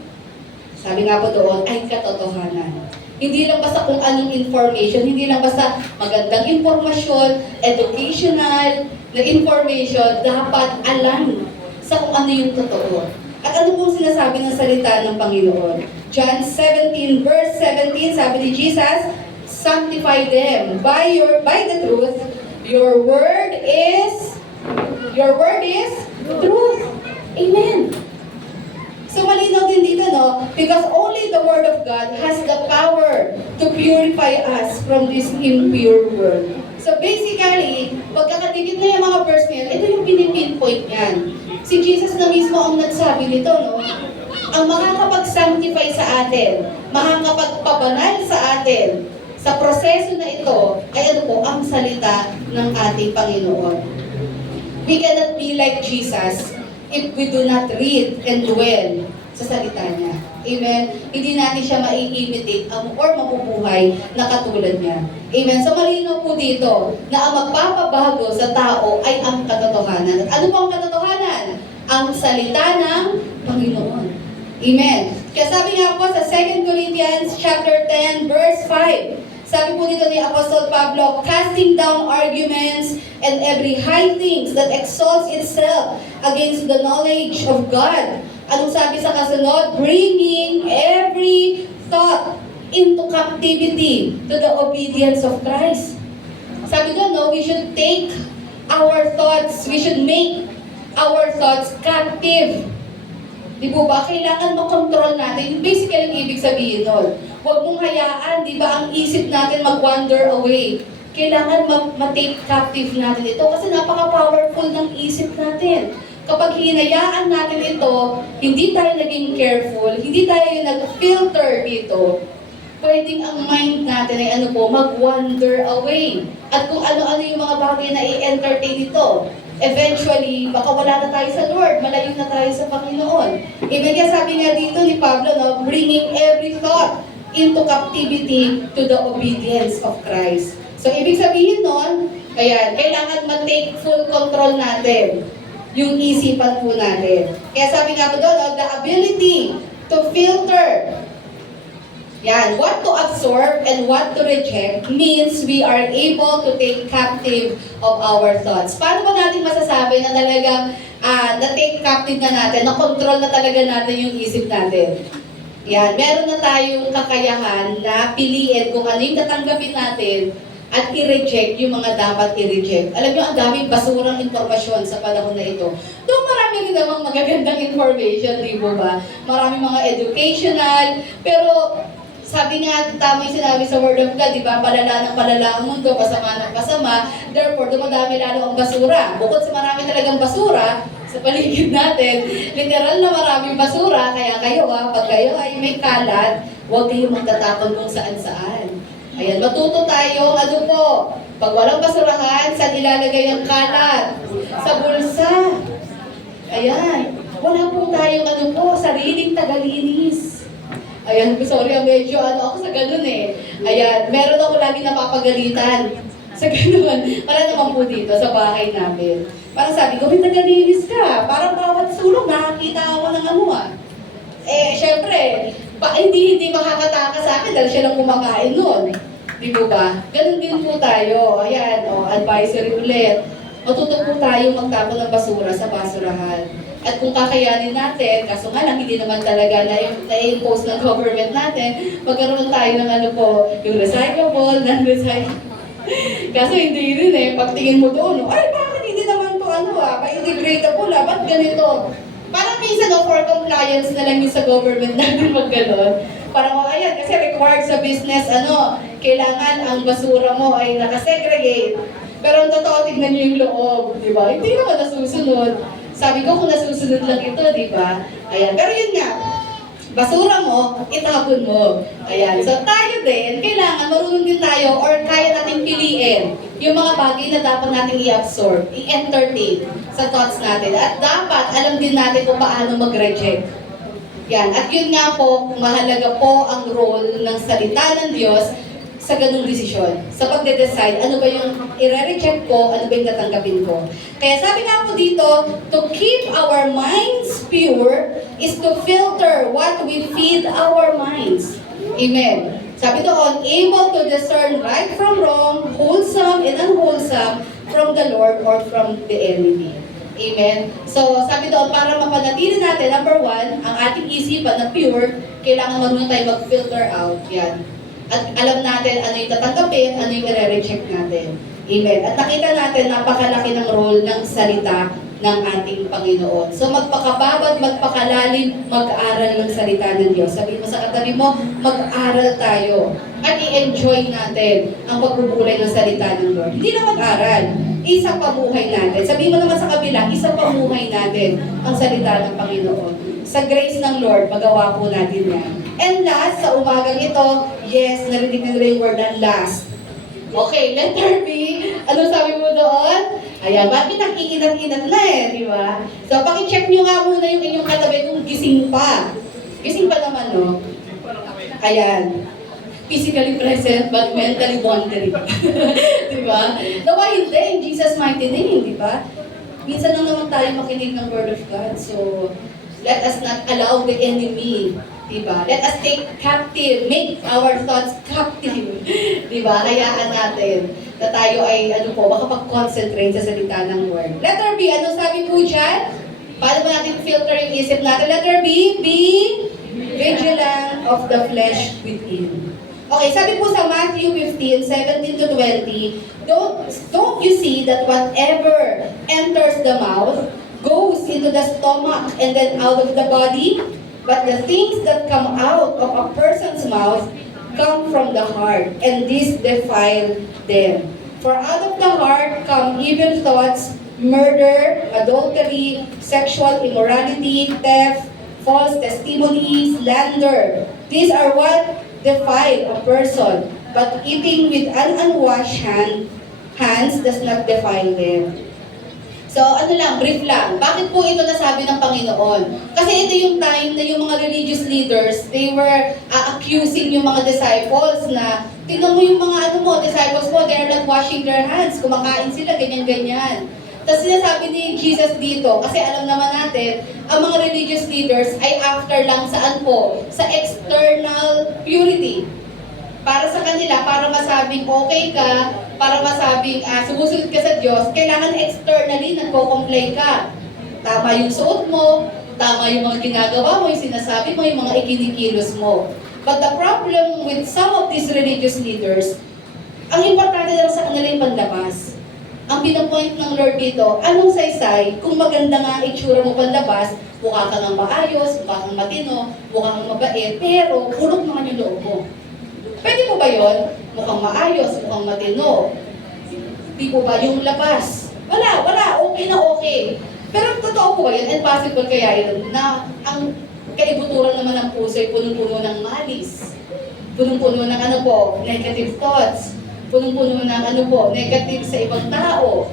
sabi nga po doon, ay katotohanan. Hindi lang basta kung anong information, hindi lang basta magandang informasyon, educational na information, dapat alam sa kung ano yung totoo. At ano pong sinasabi ng salita ng Panginoon? John 17 verse 17, sabi ni Jesus, sanctify them by the truth. Your word is truth. Amen. So malinaw din dito, no? Because only the Word of God has the power to purify us from this impure world. So basically, pagkakadikit na yung mga verse na yan, ito yung pinipinpoint yan. Si Jesus na mismo ang nagsabi nito, no? Ang makakapag-sanctify sa atin, makakapagpabanal sa atin, sa proseso na ito, ay ano po, ang salita ng ating Panginoon. We cannot be like Jesus if we do not read and dwell sa salita niya. Amen? Hindi natin siya mai-imitate or mabubuhay na katulad niya. Amen? So malinaw po dito na ang magpapabago sa tao ay ang katotohanan. At ano po ang katotohanan? Ang salita ng Panginoon. Amen? Kaya sabi nga po sa 2 Corinthians chapter 10 verse 5, sabi po dito ni Apostle Pablo, casting down arguments and every high things that exalts itself against the knowledge of God. Anong sabi sa kasunod? Bringing every thought into captivity to the obedience of Christ. Sabi doon, no, we should take our thoughts, we should make our thoughts captive. Di po ba? Kailangan makontrol natin. Basically, ang ibig sabihin nun. Huwag mong hayaan, di ba, ang isip natin mag-wander away. Kailangan ma-take captive natin ito kasi napaka-powerful ng isip natin. Kapag hinayaan natin ito, hindi tayo naging careful, hindi tayo nag-filter dito, pwedeng ang mind natin ay ano po, mag-wander away. At kung ano-ano yung mga bagay na i-entertain ito, eventually, baka wala na tayo sa Lord, malayo na tayo sa Panginoon. Amen. Kaya sabi nga dito ni Pablo, no, bringing every thought into captivity to the obedience of Christ. So, ibig sabihin nun, ayan, kailangan ma-take full control natin yung isipan po natin. Kaya sabi nga po doon, no, the ability to filter yan, what to absorb and what to reject means we are able to take captive of our thoughts. Paano ba natin masasabi na talagang na-take captive na natin, na-control na talaga natin yung isip natin? Yan, meron na tayong kakayahan na piliin kung ano yung tatanggapin natin at i-reject yung mga dapat i-reject. Alam nyo, ang daming basurang informasyon sa panahon na ito. Doon marami rin namang magagandang information, di ba? Maraming mga educational, pero sabi nga, tama yung sinabi sa Word of God, di ba? Palala ng palala ang mundo, pasama ng pasama. Therefore, dumadami lalo ang basura. Bukod sa marami talagang basura sa paligid natin, literal na maraming basura. Kaya kayo, pag kayo ay may kalat, huwag kayong magtatapon kung saan-saan. Ayan, matuto tayo, ano po, pag walang basurahan, saan ilalagay ang kalat? Sa bulsa. Ayan, wala po tayong ano po, sariling tagalinis. Ayan, sorry, medyo ako sa ganun eh. Ayan, meron ako lagi napapagalitan sa ganun. Para naman po dito sa bahay namin. Parang sabi ko, may tagalinis ka. Parang bawat sulong, nakakita ako ng ano . Syempre, hindi makakataka sa akin dahil siya lang kumakain nun. Di ba ba? Ganun din po tayo. Ayan, advisory ulit. Matuto po tayo magtapon ng basura sa basurahan. At kung kakayanin natin, kaso nga lang, hindi naman talaga na-impose ng government natin, magkaroon tayo ng ano po, yung recyclable, non-recyclable. Kaso hindi rin pagtingin mo doon, ay bakit hindi naman to pa-integratable ba't ganito? Parang minsan for compliance na lang yung sa government natin mag-ganon. Parang ayan, kasi required sa business, kailangan ang basura mo ay nakasegregate. Pero ang totoo, tignan nyo yung loob, di ba? Hindi naman nasusunod. Sabi ko kung nasusunod lang ito, di ba? Ayan. Pero yun nga, basura mo, itapon mo. Ayan. So tayo din, kailangan marunong din tayo or kaya nating piliin yung mga bagay na dapat nating i-absorb, i-entertain sa thoughts natin. At dapat alam din natin kung paano mag-reject. Yan. At yun nga po, mahalaga po ang role ng salita ng Diyos sa ganung desisyon. Sa pagde-decide, ano ba yung i-reject ko, ano ba yung tatanggapin ko. Kaya sabi nga po dito, to keep our minds pure is to filter what we feed our minds. Amen. Sabi doon, able to discern right from wrong, wholesome and unwholesome from the Lord or from the enemy. Amen. So, sabi doon, para mapanatili natin, number one, ang ating isipan na pure, kailangan marunong tayo mag-filter out. Yan. At alam natin ano yung tatanggapin, ano yung i-reject natin. Amen. At nakita natin, napakalaki ng role ng salita ng ating Panginoon. So magpakababad, magpakalalim, mag-aral ng salita ng Diyos. Sabi mo sa katabi mo, mag-aral tayo. At i-enjoy natin ang pagbubulay ng salita ng Lord. Hindi na mag-aral, isang pamuhay natin. Sabi mo naman sa kabila, isang pamuhay natin ang salita ng Panginoon. Sa grace ng Lord, magawa po natin yan. And last, sa umagang ito, yes, narinig nila yung word na last. Okay, letter B. Ano sabi mo doon? Ayan, bakit nakikinat-inat na di ba? So, pakicheck nyo nga muna yung inyong katabi kung gising pa. Gising pa naman, no? Ayan. Physically present, but mentally wandering. Di ba? Nawa hindi, in Jesus' mighty name, di ba? Minsan lang naman tayo makinig ng Word of God. So, let us not allow the enemy, diba? Let us take captive, make our thoughts captive, diba? Hayaan natin na tayo ay, makapag-concentrate sa salita ng Word. Letter B, ano sabi po dyan? Paano ba natin filter yung isip natin? Letter B, be vigilant of the flesh within. Okay, sabi po sa Matthew 15, 17 to 20, don't you see that whatever enters the mouth goes into the stomach and then out of the body, but the things that come out of a person's mouth come from the heart, and these defile them. For out of the heart come evil thoughts, murder, adultery, sexual immorality, theft, false testimony, slander. These are what defile a person, but eating with an unwashed hands does not defile them. So, brief lang. Bakit po ito nasabi ng Panginoon? Kasi ito yung time na yung mga religious leaders, they were accusing yung mga disciples na, tingnan mo yung mga disciples mo, they're not washing their hands, kumakain sila, ganyan-ganyan. Tapos sinasabi ni Jesus dito, kasi alam naman natin, ang mga religious leaders ay after lang saan po? Sa external purity. Para sa kanila, para masabing okay ka, para masabing sumusunod ka sa Diyos, kailangan externally nagko-comply ka. Tama yung suot mo, tama yung mga ginagawa mo, yung sinasabi mo, yung mga ikinikilos mo. But the problem with some of these religious leaders, ang importante lang sa kanila yung panlabas. Ang pinapoint ng Lord dito, anong saysay, kung maganda nga itsura mo panlabas, mukha kang maayos, mukha kang matino, mukha kang mabait, pero kulog naman yung loob mo. Pwede mo ba yun? Mukhang maayos, mukhang matino. Di po ba yung labas? Wala, okay na okay. Pero totoo po ba yun? And possible kaya yun na ang kaibuturan naman ng puso ay punong-puno ng malis. Punong-puno ng negative thoughts. Punong-puno ng negative sa ibang tao.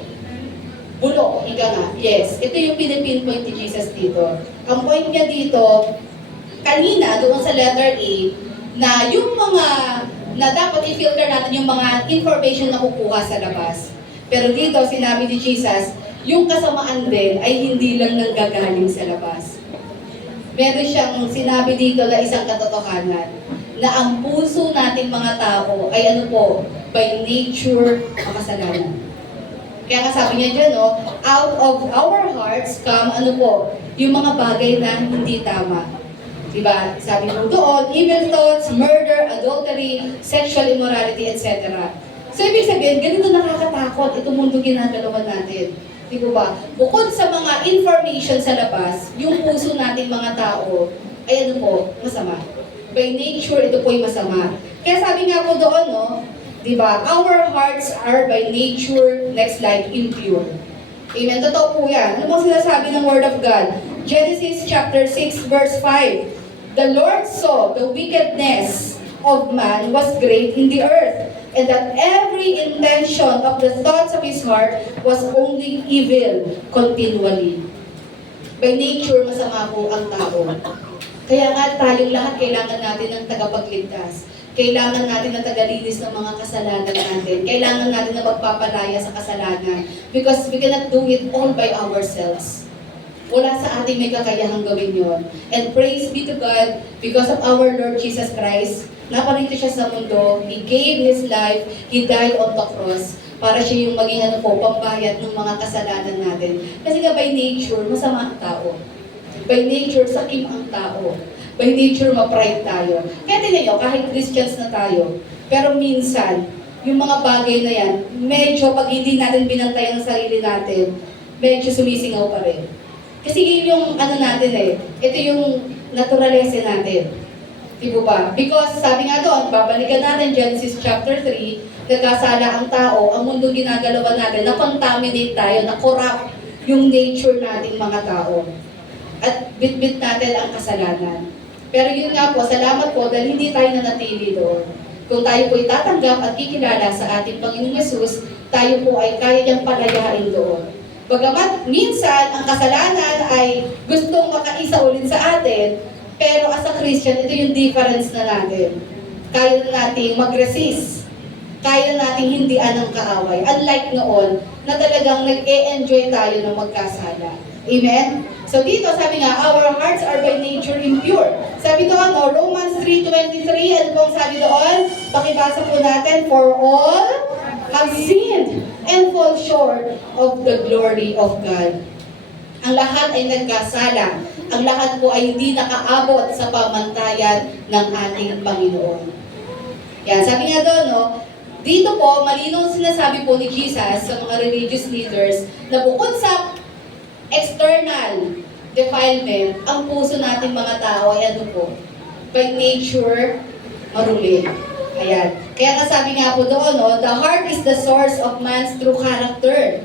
Bulok, ika nga. Yes, ito yung pinipinpoint ni Jesus dito. Ang point niya dito, kanina, doon sa letter A, na yung mga, na dapat i-filter natin yung mga information na kukuha sa labas. Pero dito, sinabi ni Jesus, yung kasamaan din ay hindi lang nanggagaling sa labas. Meron siyang sinabi dito na isang katotohanan, na ang puso nating mga tao ay by nature, makasalanan. Kaya nga sabi niya dyan, out of our hearts come, yung mga bagay na hindi tama. Diba? Sabi mo doon, evil thoughts, murder, adultery, sexual immorality, etc. So, ibig sabihin, ganito nakakatakot itong mundo ginagalawan natin. Di ba? Bukod sa mga information sa labas, yung puso nating mga tao ay masama. By nature, ito po'y masama. Kaya sabi nga po doon, di ba? Our hearts are by nature, next slide, impure. Amen. Totoo po yan. Ano bang sinasabi ng Word of God? Genesis chapter 6, verse 5. The Lord saw the wickedness of man was great in the earth, and that every intention of the thoughts of his heart was only evil continually. By nature, masama po ang tao. Kaya nga tayong lahat kailangan natin ng tagapagligtas. Kailangan natin ng tagalinis ng mga kasalanan natin. Kailangan natin na magpapalaya sa kasalanan. Because we cannot do it all by ourselves. Wala sa ating may kakayahang gawin yon. And praise be to God, because of our Lord Jesus Christ, naparito siya sa mundo, He gave His life, He died on the cross, para siya yung maging pambayad ng mga kasalanan natin. Kasi nga by nature, masama ang tao. By nature, sakim ang tao. By nature, ma-pride tayo. Kaya tingnan nyo, kahit Christians na tayo, pero minsan, yung mga bagay na yan, medyo pag hindi natin binantayan ang sarili natin, medyo sumisingaw pa rin. Kasi yun yung natin ito yung naturalese natin. Di ba? Because sabi nga doon, babalikan natin Genesis chapter 3, nagkasala ang tao, ang mundo ginagalawan natin, na-contaminate tayo, na-corrupt yung nature nating mga tao. At bit-bit natin ang kasalanan. Pero yun nga po, salamat po dahil hindi tayo nanatili doon. Kung tayo po itatanggap at kikilala sa ating Panginoong Yesus, tayo po ay kaya niyang palayain doon. Bagamat minsan ang kasalanan ay gustong makaisa ulit sa atin, pero as a Christian, ito yung difference na natin. Kaya na nating mag-resist. Kaya na nating hindian ng kaaway. Unlike noon, na talagang nag-e-enjoy tayo ng magkasala. Amen? So dito, sabi nga, our hearts are by nature impure. Sabi doon, Romans 3:23, ano pong sabi doon? Pakibasa po natin, for all have sinned and fall short of the glory of God. Ang lahat ay nagkasala. Ang lahat po ay hindi nakaabot sa pamantayan ng ating Panginoon. Yan, sabi nga doon, dito po, malinaw sinasabi po ni Jesus sa mga religious leaders na bukod sa external defilement, ang puso nating mga tao ay by nature, marumi. Ayan. Kaya sabi nga po doon, the heart is the source of man's true character.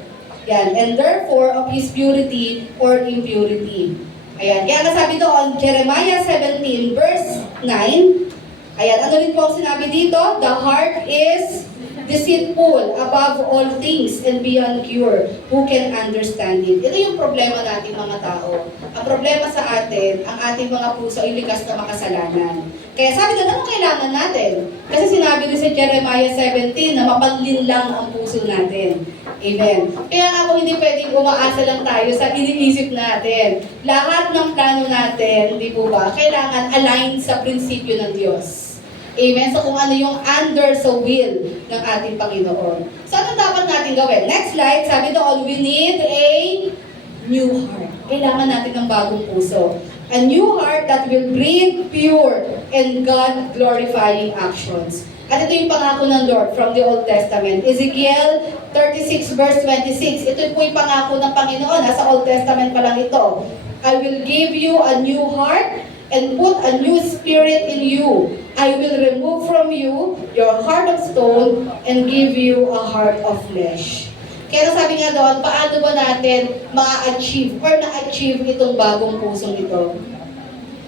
Ayan. And therefore, of his purity or impurity. Ayan. Kaya sabi doon, Jeremiah 17 verse 9, ayan, ano rin po ang sinabi dito? The heart is deceitful above all things and beyond cure. Who can understand it? Ito yung problema natin mga tao. Ang problema sa atin, ang ating mga puso ay likas na makasalanan. Kaya sabi doon, ano kailangan natin? Kasi sinabi rin sa Jeremiah 17 na mapanlin lang ang puso natin. Amen. Kaya nga kung hindi pwedeng umaasa lang tayo sa iniisip natin, lahat ng plano natin, di po ba, kailangan align sa prinsipyo ng Diyos. Amen? So kung ano yung under sa will ng ating Panginoon. So ano dapat natin gawin? Next slide, sabi doon, we need a new heart. Kailangan natin ng bagong puso. A new heart that will breathe pure and God-glorifying actions. At ito yung pangako ng Lord from the Old Testament. Ezekiel 36 verse 26. Ito po yung pangako ng Panginoon. Sa Old Testament pa lang ito. I will give you a new heart and put a new spirit in you. I will remove from you your heart of stone and give you a heart of flesh. Kaya sabi nga doon, paano ba natin ma-achieve or na-achieve itong bagong pusong ito?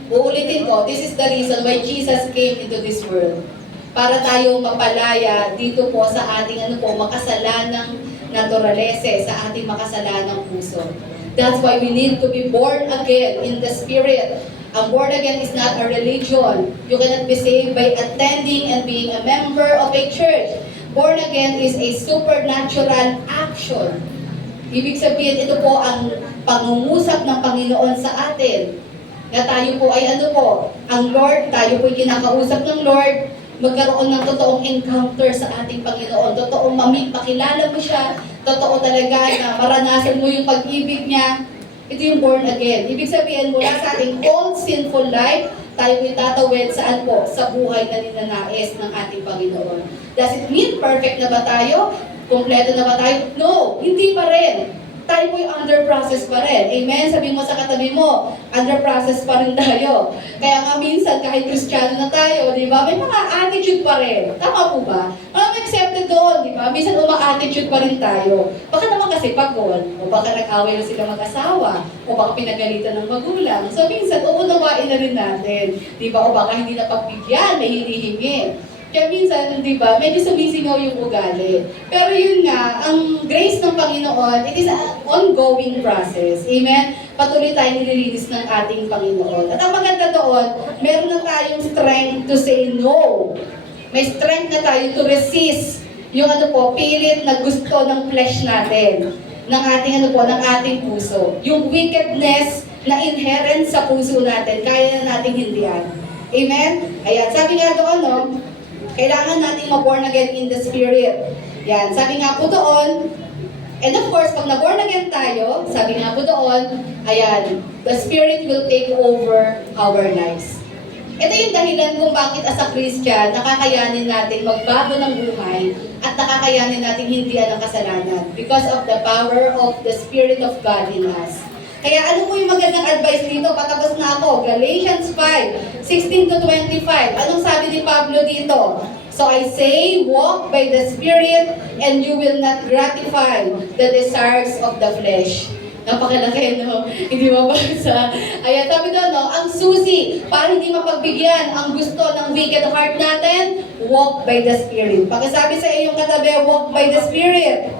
Uulitin ko, this is the reason why Jesus came into this world. Para tayo mapalaya dito po sa ating makasalanang naturalese, sa ating makasalanang puso. That's why we need to be born again in the Spirit. Born again is not a religion. You cannot be saved by attending and being a member of a church. Born again is a supernatural action. Ibig sabihin, ito po ang pangungusap ng Panginoon sa atin. Na tayo po ay ang Lord, tayo po ay kinakausap ng Lord, magkaroon ng totoong encounter sa ating Panginoon. Totoong makilala mo siya, totoo talaga na maranasan mo yung pag-ibig niya. Ito yung born again. Ibig sabihin, mula sa ating old sinful life, tayo itatawid saan po? Sa buhay na ninanais ng ating Panginoon. Does it mean perfect na ba tayo? Kompleto na ba tayo? No, hindi pa rin. Tayo po'y under process pa rin. Amen? Sabi mo sa katabi mo, under process pa rin tayo. Kaya nga minsan, kahit Kristiyano na tayo, di ba? May mga attitude pa rin. Tama po ba? Accepted doon, di ba? ba? Minsan uma-attitude pa rin tayo. Baka naman kasi pagod, o baka nag-away na sila mag-asawa, o baka pinagalitan ng magulang. So minsan, uunawain na rin natin. Di ba? O baka hindi na pagbigyan, may hinihingi. Kaya minsan, di ba, medyo sumisingaw yung ugali. Pero yun nga, ang grace ng Panginoon, it is an ongoing process. Amen? Patuloy tayong nililinis ng ating Panginoon. At ang maganda doon, meron na tayong strength to say no. May strength na tayo to resist yung pilit na gusto ng flesh natin, ng ating puso. Yung wickedness na inherent sa puso natin, kaya na nating hindihan. Amen? Ayan, sabi nga doon, kailangan nating ma-born again in the Spirit. Yan, sabi nga po doon, and of course, pag na-born again tayo, sabi nga po doon, ayan, the Spirit will take over our lives. Ito yung dahilan kung bakit as a Christian, nakakayanin natin magbago ng buhay at nakakayanin natin hindihan ang kasalanan because of the power of the Spirit of God in us. Kaya ano po yung magandang advice dito? Patapos na ako. Galatians 5:16-25. Anong sabi ni Pablo dito? So I say, walk by the Spirit and you will not gratify the desires of the flesh. Napakalaki, no? Hindi mabasa. Ayan, sabi doon, no? Ang susi para hindi mapagbigyan ang gusto ng wicked heart natin, walk by the Spirit. Pagkasabi sa iyong katabi, walk by the Spirit.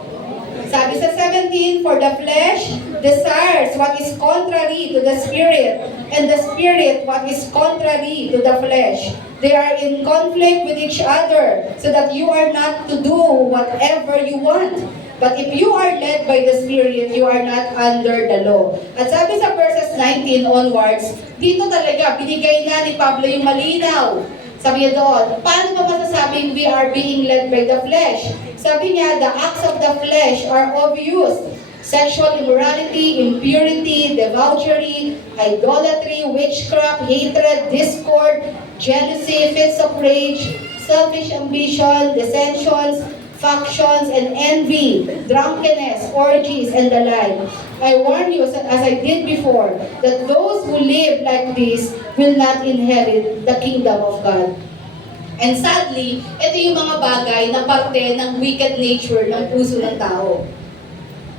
Sabi sa 17, for the flesh desires what is contrary to the Spirit, and the Spirit what is contrary to the flesh. They are in conflict with each other, so that you are not to do whatever you want. But if you are led by the Spirit, you are not under the law. At sabi sa verses 19 onwards, dito talaga, binigay na ni Pablo yung malinaw. Sabi niya doon, paano ba masasabing we are being led by the flesh? Sabi niya, the acts of the flesh are obvious. Sexual immorality, impurity, debauchery, idolatry, witchcraft, hatred, discord, jealousy, fits of rage, selfish ambition, dissensions, factions, and envy, drunkenness, orgies, and the like. I warn you, as I did before, that those who live like this will not inherit the kingdom of God. And sadly, ito yung mga bagay na parte ng wicked nature ng puso ng tao.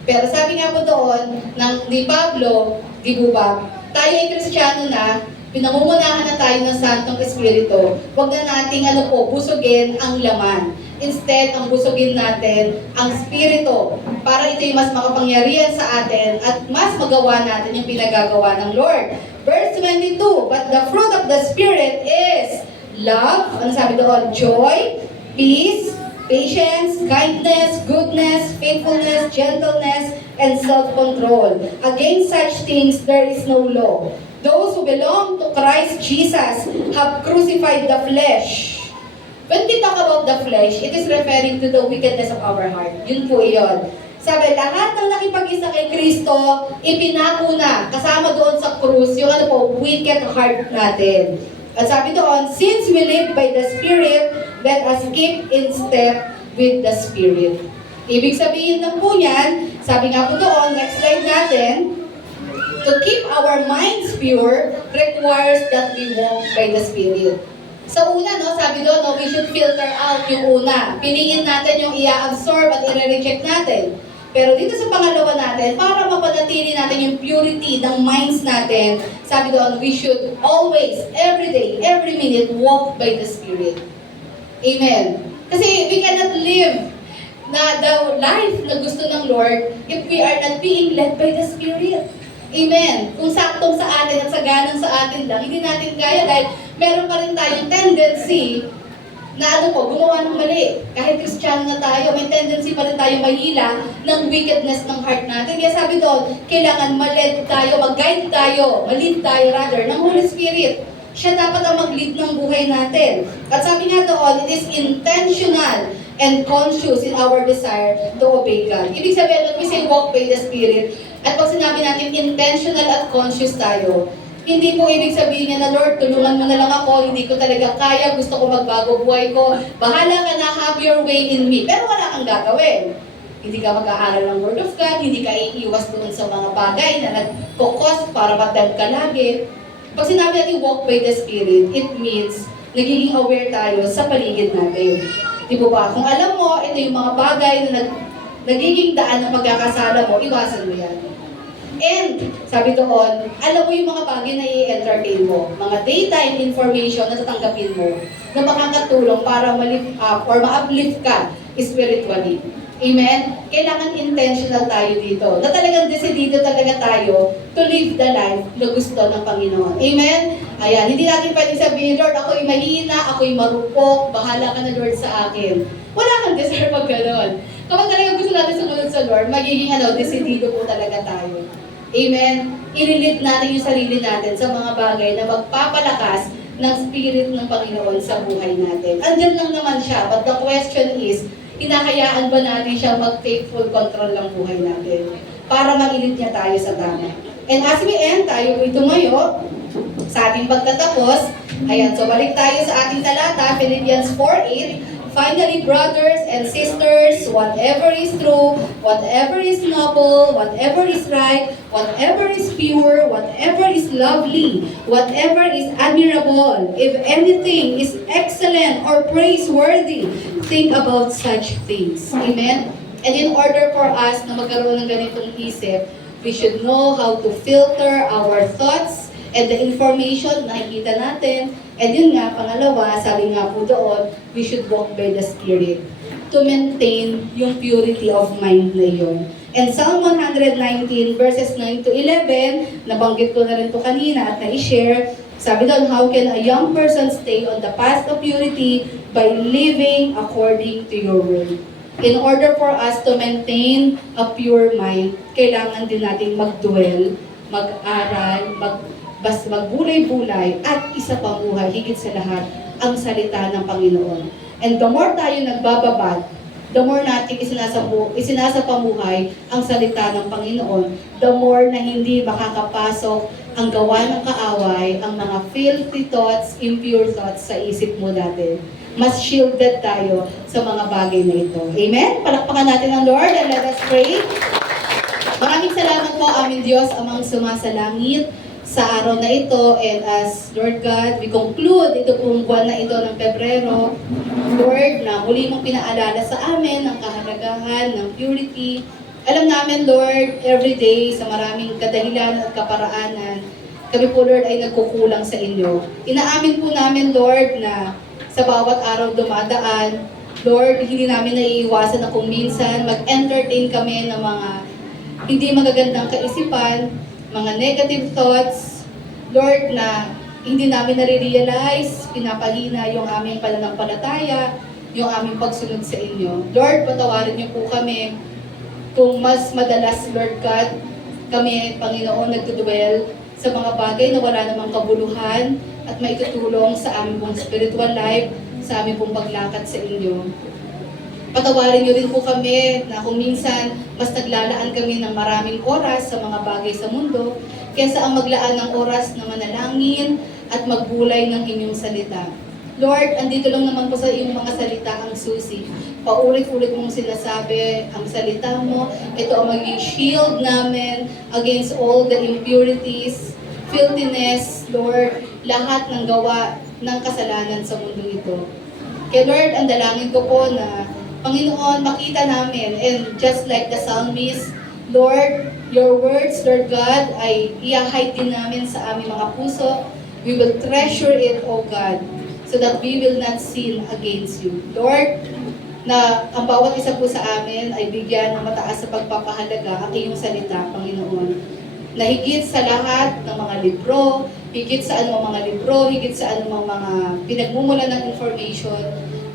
Pero sabi nga po doon, ni Pablo, di po ba, tayo ay Kristiyano na, pinangungunahan na tayo ng Santong Espiritu, huwag na nating busugin ang laman. Instead, ang busugin natin ang Espiritu para ito yung mas makapangyarihan sa atin at mas magawa natin yung pinagagawa ng Lord. Verse 22, but the fruit of the Spirit is love, ano sabi doon? Joy, peace, patience, kindness, goodness, faithfulness, gentleness, and self-control. Against such things there is no law. Those who belong to Christ Jesus have crucified the flesh. When we talk about the flesh, it is referring to the wickedness of our heart. Yun po iyon. Sabi, lahat ng nakipag-isa kay Kristo, ipinako na, kasama doon sa krus, yung wicked heart natin. At sabi doon, since we live by the Spirit, let us keep in step with the Spirit. Ibig sabihin ng po yan, sabi nga po doon, next slide natin, to keep our minds pure requires that we walk by the Spirit. Sa una, sabi doon, we should filter out yung una. Piliin natin yung i-absorb at i-reject natin. Pero dito sa pangalawa natin, para mapanatili natin yung purity ng minds natin, sabi doon, we should always, every day, every minute, walk by the Spirit. Amen. Kasi we cannot live the life na gusto ng Lord if we are not being led by the Spirit. Amen. Kung saktong sa atin at saganang sa atin lang, hindi natin kaya dahil meron pa rin tayong tendency na gumawa ng mali. Kahit Kristiyano na tayo, may tendency pa rin tayo mahila ng wickedness ng heart natin. Kaya sabi doon, kailangan ma-lead tayo, mag-guide tayo, ma-lead tayo rather, ng Holy Spirit. Siya dapat ang mag-lead ng buhay natin. At sabi nga doon, it is intentional and conscious in our desire to obey God. Ibig sabihin, when we say walk by the Spirit, at pag sinabi natin intentional at conscious tayo, hindi po ibig sabihin niya na, Lord, tulungan mo na lang ako, hindi ko talaga kaya, gusto ko magbago buhay ko, bahala ka na, have your way in me. Pero wala kang gagawin. Hindi ka mag-aaral ng Word of God, hindi ka iiwas doon sa mga bagay na nagkukos para matempt ka lagi. Pag sinabi natin walk by the Spirit, it means nagiging aware tayo sa paligid natin. Di ba ba? Kung alam mo, ito yung mga bagay na nagiging daan ng pagkakasala mo, iwasan mo yan. And, sabi doon, alam mo yung mga bagay na i-entertain mo, mga daytime information na tatanggapin mo, na makakatulong para ma-lift up or ma-uplift ka spiritually. Amen? Kailangan intentional tayo dito. Na talagang decidido talaga tayo to live the life na gusto ng Panginoon. Amen? Ayan, hindi natin pwedeng sabihin, Lord, ako'y mahina, ako'y marupok, bahala ka na Lord sa akin. Wala kang deserve pag gano'n. Kapag talagang gusto natin sumunod sa Lord, magiging decidido po talaga tayo. Amen? I-relate natin yung sarili natin sa mga bagay na magpapalakas ng Spirit ng Panginoon sa buhay natin. Andyan lang naman siya, but the question is, hinahayaan ba natin siya mag-take full control ng buhay natin para ma-ilit niya tayo sa tama. And as we end, tayo po'y tumayo sa ating pagtatapos. Ayan, so balik tayo sa ating talata, Philippians 4:8. Finally, brothers and sisters, whatever is true, whatever is noble, whatever is right, whatever is pure, whatever is lovely, whatever is admirable, if anything is excellent or praiseworthy, think about such things. Amen? And in order for us na magkaroon ng ganitong isip, we should know how to filter our thoughts and the information na nakikita natin. And yun nga, pangalawa, sabi nga po doon, we should walk by the Spirit to maintain yung purity of mind na yun. And Psalm 119 verses 9 to 11, nabanggit ko na rin to kanina at na-share, sabi doon, how can a young person stay on the path of purity by living according to your word? In order for us to maintain a pure mind, kailangan din natin mag-dwell, mag-aral, magbulay-bulay, at isa pang buhay, higit sa lahat, ang salita ng Panginoon. And the more tayo nagbababad, the more natin isinasapamuhay ang salita ng Panginoon, the more na hindi makakapasok ang gawa ng kaaway, ang mga filthy thoughts, impure thoughts sa isip mo natin. Mas shielded tayo sa mga bagay na ito. Amen? Palakpakan natin ang Lord and let us pray. Maraming salamat po aming Diyos, amang sumasalangit sa araw na ito, and as Lord God, we conclude ito pong buwan na ito ng Pebrero, Lord, na muli mong pinaalala sa amin ang kahalagahan ng purity. Alam namin, Lord, every day sa maraming kadahilan at kaparaanan, kami po, Lord, ay nagkukulang sa inyo. Inaamin po namin, Lord, na sa bawat araw dumadaan, Lord, hindi namin naiiwasan na kung minsan mag-entertain kami ng mga hindi magagandang kaisipan, mga negative thoughts, Lord, na hindi namin nare-realize, pinapahina yung aming pananampalataya, yung aming pagsunod sa inyo. Lord, patawarin niyo po kami kung mas madalas, Lord God, kami, Panginoon, nagdudwell sa mga bagay na wala namang kabuluhan at maitutulong sa aming pong spiritual life, sa aming pong paglakad sa inyo. Patawarin niyo rin po kami na kung minsan mas naglalaan kami ng maraming oras sa mga bagay sa mundo kaysa ang maglaan ng oras na manalangin at magbulay ng inyong salita. Lord, andito lang naman po sa iyong mga salita ang susi. Paulit-ulit mong sinasabi ang salita mo. Ito ang maging shield namin against all the impurities, filthiness, Lord, lahat ng gawa ng kasalanan sa mundo ito. Kaya Lord, ang dalangin ko po na Panginoon, makita namin, and just like the psalmist, Lord, your words, Lord God, ay i-hide din namin sa aming mga puso. We will treasure it, O God, so that we will not sin against you. Lord, na ang bawat isa po sa amin ay bigyan ng mataas sa pagpapahalaga ang iyong salita, Panginoon. Na higit sa lahat ng mga libro, higit sa anumang mga libro, higit sa anumang mga pinagmumula ng information,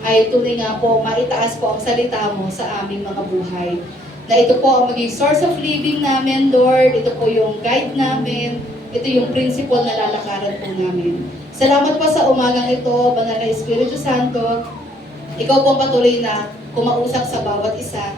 ay tunay nga po, maitaas po ang salita mo sa aming mga buhay. Na ito po ang maging source of living namin, Lord. Ito po yung guide namin. Ito yung principle na lalakaran po namin. Salamat po sa umagang ito, Banal na Espiritu Santo. Ikaw po ang patuloy na kumausap sa bawat isa.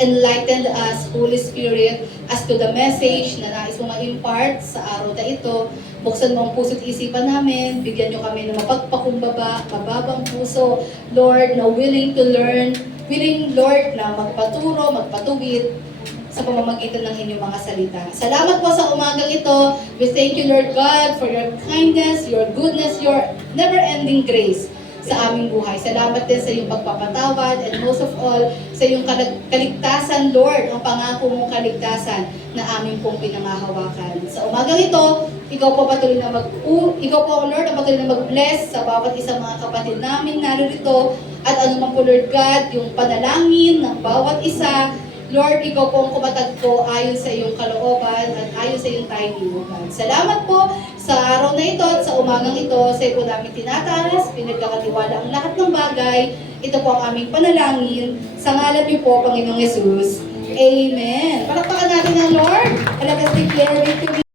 Enlighten us, Holy Spirit, as to the message na nais mo ma-impart sa araw na ito. Buksan mo ang puso't isipan namin, bigyan nyo kami ng mapagpakumbaba, mababang puso, Lord, na willing to learn, willing, Lord, na magpaturo, magpatuwid sa pamamagitan ng inyong mga salita. Salamat po sa umagang ito. We thank you, Lord God, for your kindness, your goodness, your never-ending grace. sa aming buhay. Salamat din sa iyong pagpapatawad and most of all, sa iyong kaligtasan, Lord, ang pangako mong kaligtasan na aming pong pinangahawakan. Sa umagang ito, ikaw po patuloy na ikaw po, Lord, ang patuloy na mag-bless sa bawat isang mga kapatid namin narito at anuman po, Lord God, yung panalangin ng bawat isa. Lord, ikaw po ang kumatagpo ayon sa iyong kalooban at ayon sa iyong kahilingan. Salamat po sa araw na ito at sa umagang ito. Sa iyo po namin tinataas, pinagkakatiwala ang lahat ng bagay. Ito po ang aming panalangin. Sa ngalan niyo po, Panginoong Yesus. Amen. Palakpakan natin ang Lord. And let us declare victory.